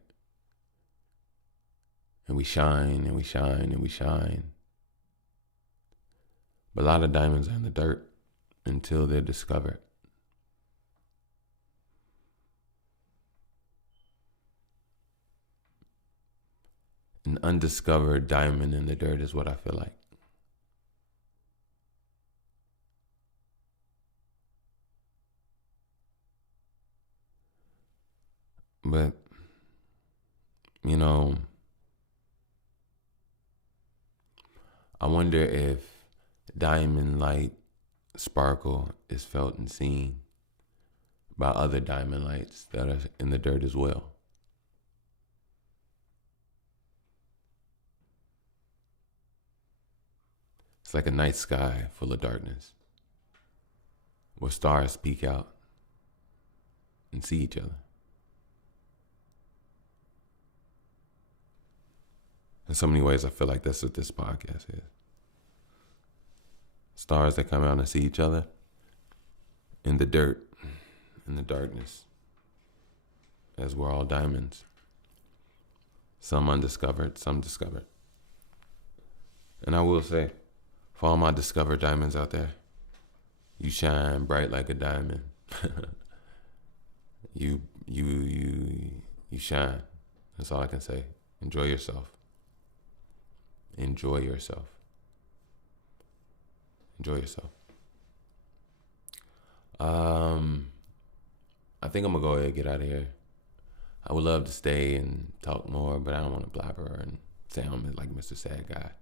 And we shine and we shine and we shine. But a lot of diamonds are in the dirt until they're discovered. An undiscovered diamond in the dirt is what I feel like. But, I wonder if diamond light sparkle is felt and seen by other diamond lights that are in the dirt as well. It's like a night sky full of darkness, where stars peek out and see each other. In so many ways, I feel like that's what this podcast is. Stars that come out and see each other in the dirt, in the darkness, as we're all diamonds. Some undiscovered, some discovered. And I will say, for all my discovered diamonds out there, you shine bright like a diamond. You shine. That's all I can say. Enjoy yourself. Enjoy yourself. Enjoy yourself. I think I'm gonna go ahead and get out of here. I would love to stay and talk more, but I don't want to blabber and sound like Mr. Sad Guy.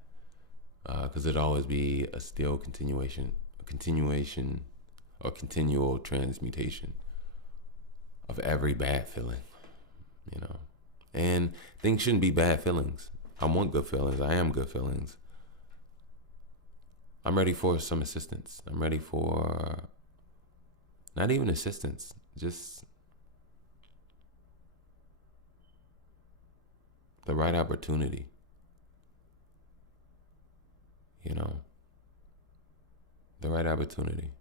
Because it'd always be a still continuation or continual transmutation of every bad feeling, And things shouldn't be bad feelings. I want good feelings. I am good feelings. I'm ready for some assistance. I'm ready for Not even assistance, just the right opportunity. You know, the right opportunity.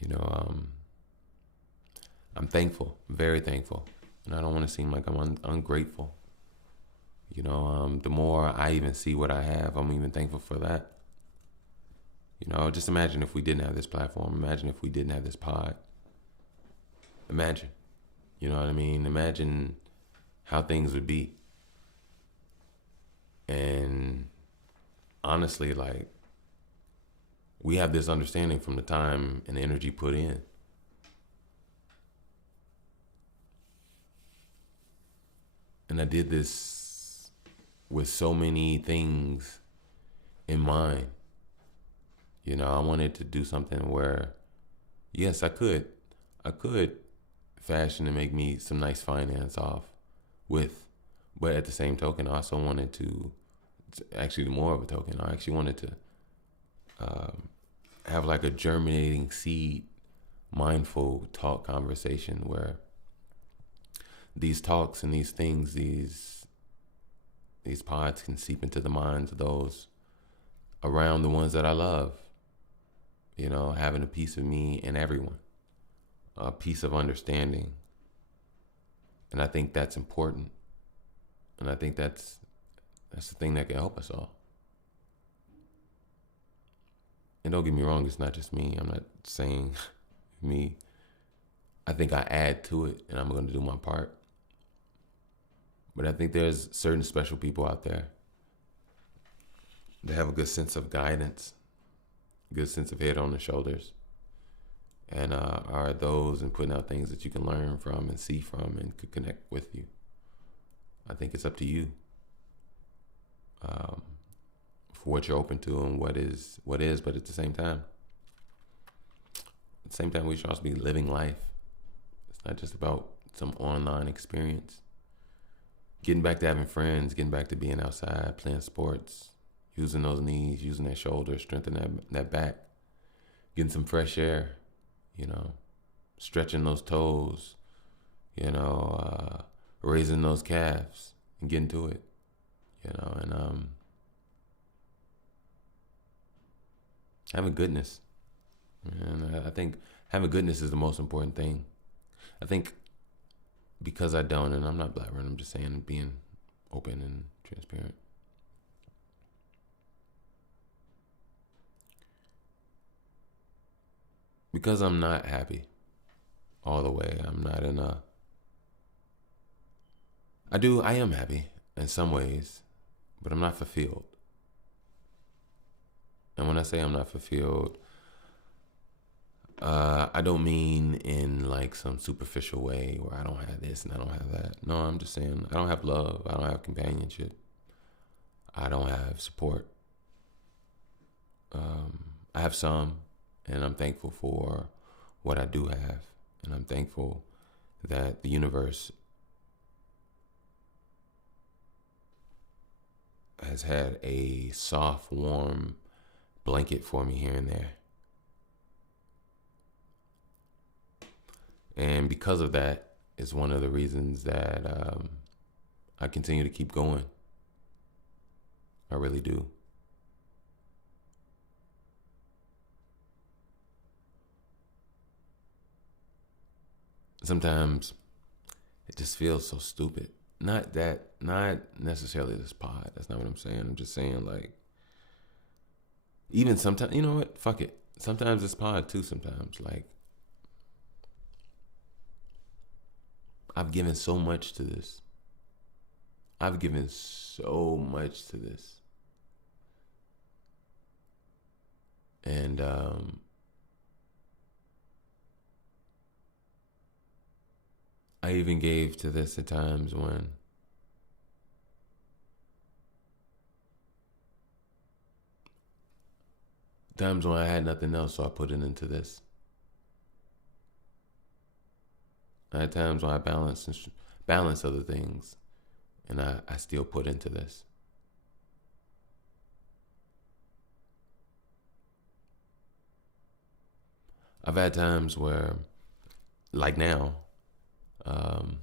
You know, I'm thankful, very thankful, and I don't want to seem like I'm ungrateful. You know, the more I even see what I have, I'm even thankful for that. You know, just imagine if we didn't have this platform. Imagine if we didn't have this pod. Imagine. You know what I mean? Imagine how things would be. And honestly, like, we have this understanding from the time and energy put in. And I did this with so many things in mind. You know, I wanted to do something where, yes, I could fashion and make me some nice finance off with, but at the same token, I also wanted to, actually more of a token, I actually wanted to have like a germinating seed, mindful talk conversation where these talks and these things, these pods can seep into the minds of those around the ones that I love. You know, having a piece of me in everyone, a piece of understanding. And I think that's important. And I think that's the thing that can help us all. And don't get me wrong, it's not just me. I'm not saying me. I think I add to it, and I'm going to do my part. But I think there's certain special people out there that have a good sense of guidance, good sense of head on the shoulders, and are those and putting out things that you can learn from and see from and could connect with you. I think it's up to you for what you're open to and what is. But at the same time, we should also be living life. It's not just about some online experience. Getting back to having friends, getting back to being outside, playing sports, using those knees, using that shoulder, strengthening that back, getting some fresh air, you know, stretching those toes, you know, raising those calves and getting to it, you know, and having goodness. And I think having goodness is the most important thing. I think because I don't, and I'm not blabbering, I'm just saying, being open and transparent. Because I'm not happy all the way. I'm not in a... I am happy in some ways, but I'm not fulfilled. And when I say I'm not fulfilled, I don't mean in like some superficial way where I don't have this and I don't have that. No, I'm just saying I don't have love. I don't have companionship. I don't have support. I have some, and I'm thankful for what I do have. And I'm thankful that the universe has had a soft, warm blanket for me here and there. And because of that is one of the reasons that I continue to keep going. I really do. Sometimes it just feels so stupid. Not necessarily this pod. That's not what I'm saying. I'm just saying, like, even sometimes, you know what? Fuck it. Sometimes it's pod too, sometimes. Like, I've given so much to this. I've given so much to this. And I even gave to this at times when I had nothing else, so I put it into this. I had times when I balance other things, and I still put into this. I've had times where, like now, um,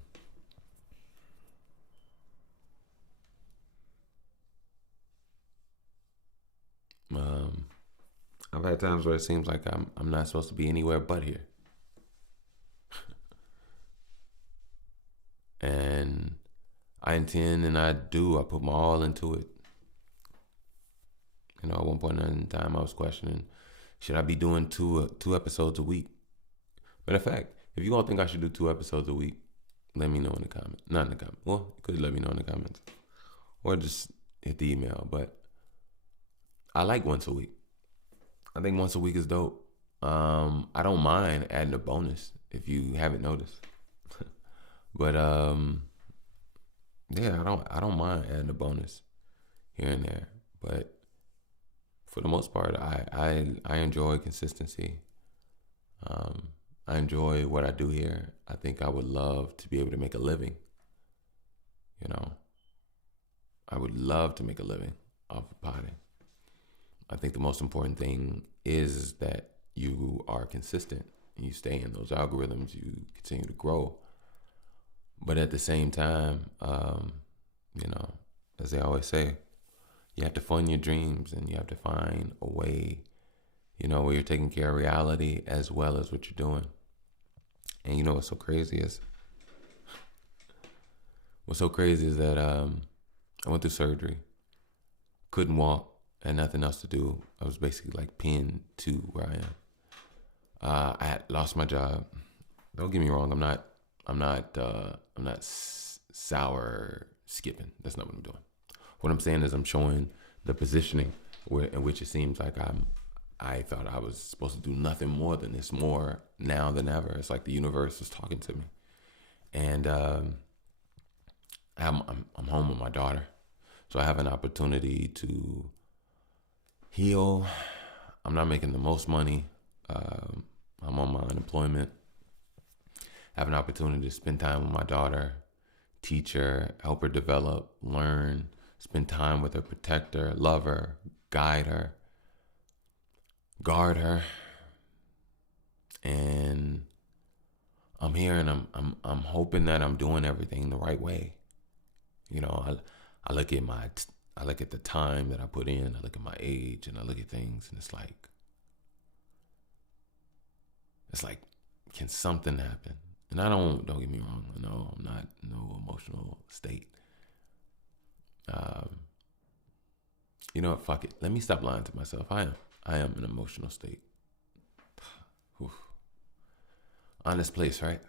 um, I've had times where it seems like I'm not supposed to be anywhere but here. And I intend and I put my all into it. You know, at one point in time I was questioning, should I be doing two episodes a week? Matter of fact, if you all think I should do 2 episodes a week, let me know in the comments. Not in the comments. Well, you could let me know in the comments. Or just hit the email. But I like once a week. I think once a week is dope. I don't mind adding a bonus if you haven't noticed. But yeah, I don't mind adding a bonus here and there. But for the most part, I enjoy consistency. I enjoy what I do here. I think I would love to be able to make a living. You know, I would love to make a living off of potting. I think the most important thing is that you are consistent. You stay in those algorithms. You continue to grow. But at the same time, you know, as they always say, you have to fund your dreams and you have to find a way, you know, where you're taking care of reality as well as what you're doing. And you know what's so crazy is that I went through surgery, couldn't walk, had nothing else to do. I was basically like pinned to where I am. I had lost my job. Don't get me wrong. I'm not sour skipping. That's not what I'm doing. What I'm saying is I'm showing the positioning in which it seems like I thought I was supposed to do nothing more than this, more now than ever. It's like the universe was talking to me. And I'm home with my daughter. So I have an opportunity to heal. I'm not making the most money. I'm on my unemployment. I have an opportunity to spend time with my daughter, teach her, help her develop, learn, spend time with her, protect her, love her, guide her, guard her. And I'm here and I'm hoping that I'm doing everything the right way. You know, I look at the time that I put in, I look at my age, and I look at things, and it's like, can something happen? And don't get me wrong, no, I'm not in no emotional state. You know what, fuck it. Let me stop lying to myself. I am in an emotional state. Honest place, right?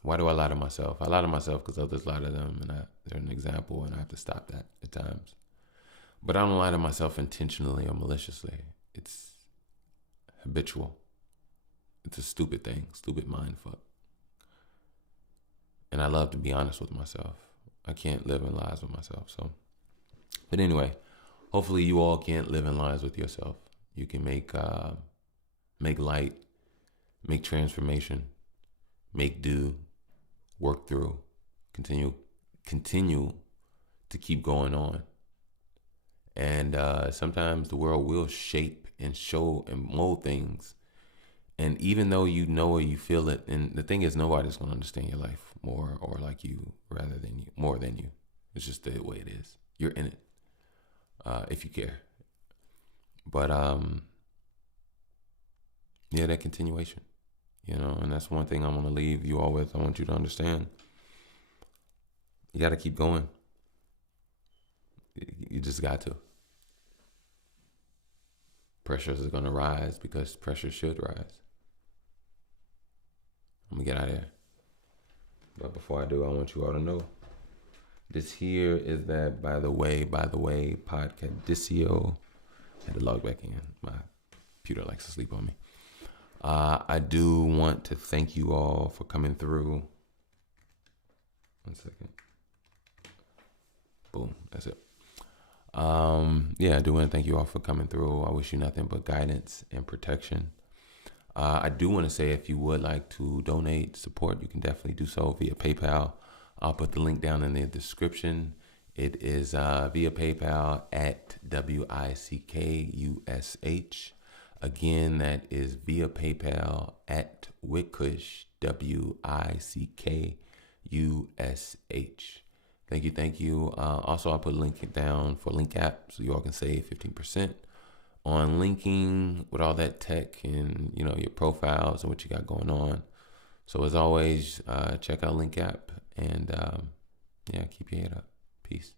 Why do I lie to myself? I lie to myself because others lie to them, and they're an example, and I have to stop that at times. But I don't lie to myself intentionally or maliciously. It's habitual. It's a stupid thing, stupid mind fuck. And I love to be honest with myself. I can't live in lies with myself. So, but anyway, hopefully you all can't live in lies with yourself. You can make light, make transformation, make do, work through, continue to keep going on. And sometimes the world will shape and show and mold things. And even though you know or you feel it, and the thing is, nobody's going to understand your life more or like you more than you. It's just the way it is. You're in it if you care. But yeah, that continuation, you know, and that's one thing I want to leave you all with. I want you to understand. You got to keep going. You just got to. Pressures are going to rise because pressure should rise. I'm going to get out of here. But before I do, I want you all to know this here is that by the way Podcastissio. I had to log back in. My computer likes to sleep on me. I do want to thank you all for coming through. 1 second. Boom. That's it. Yeah, I do want to thank you all for coming through. I wish you nothing but guidance and protection. I do want to say if you would like to donate, support, you can definitely do so via PayPal. I'll put the link down in the description. It is via PayPal at WICKUSH Again, that is via PayPal at Wickush, WICKUSH. Thank you. Also, I'll put a link down for Link App so you all can save 15% on linking with all that tech and, you know, your profiles and what you got going on. So as always, check out Link App and yeah, keep your head up. Peace.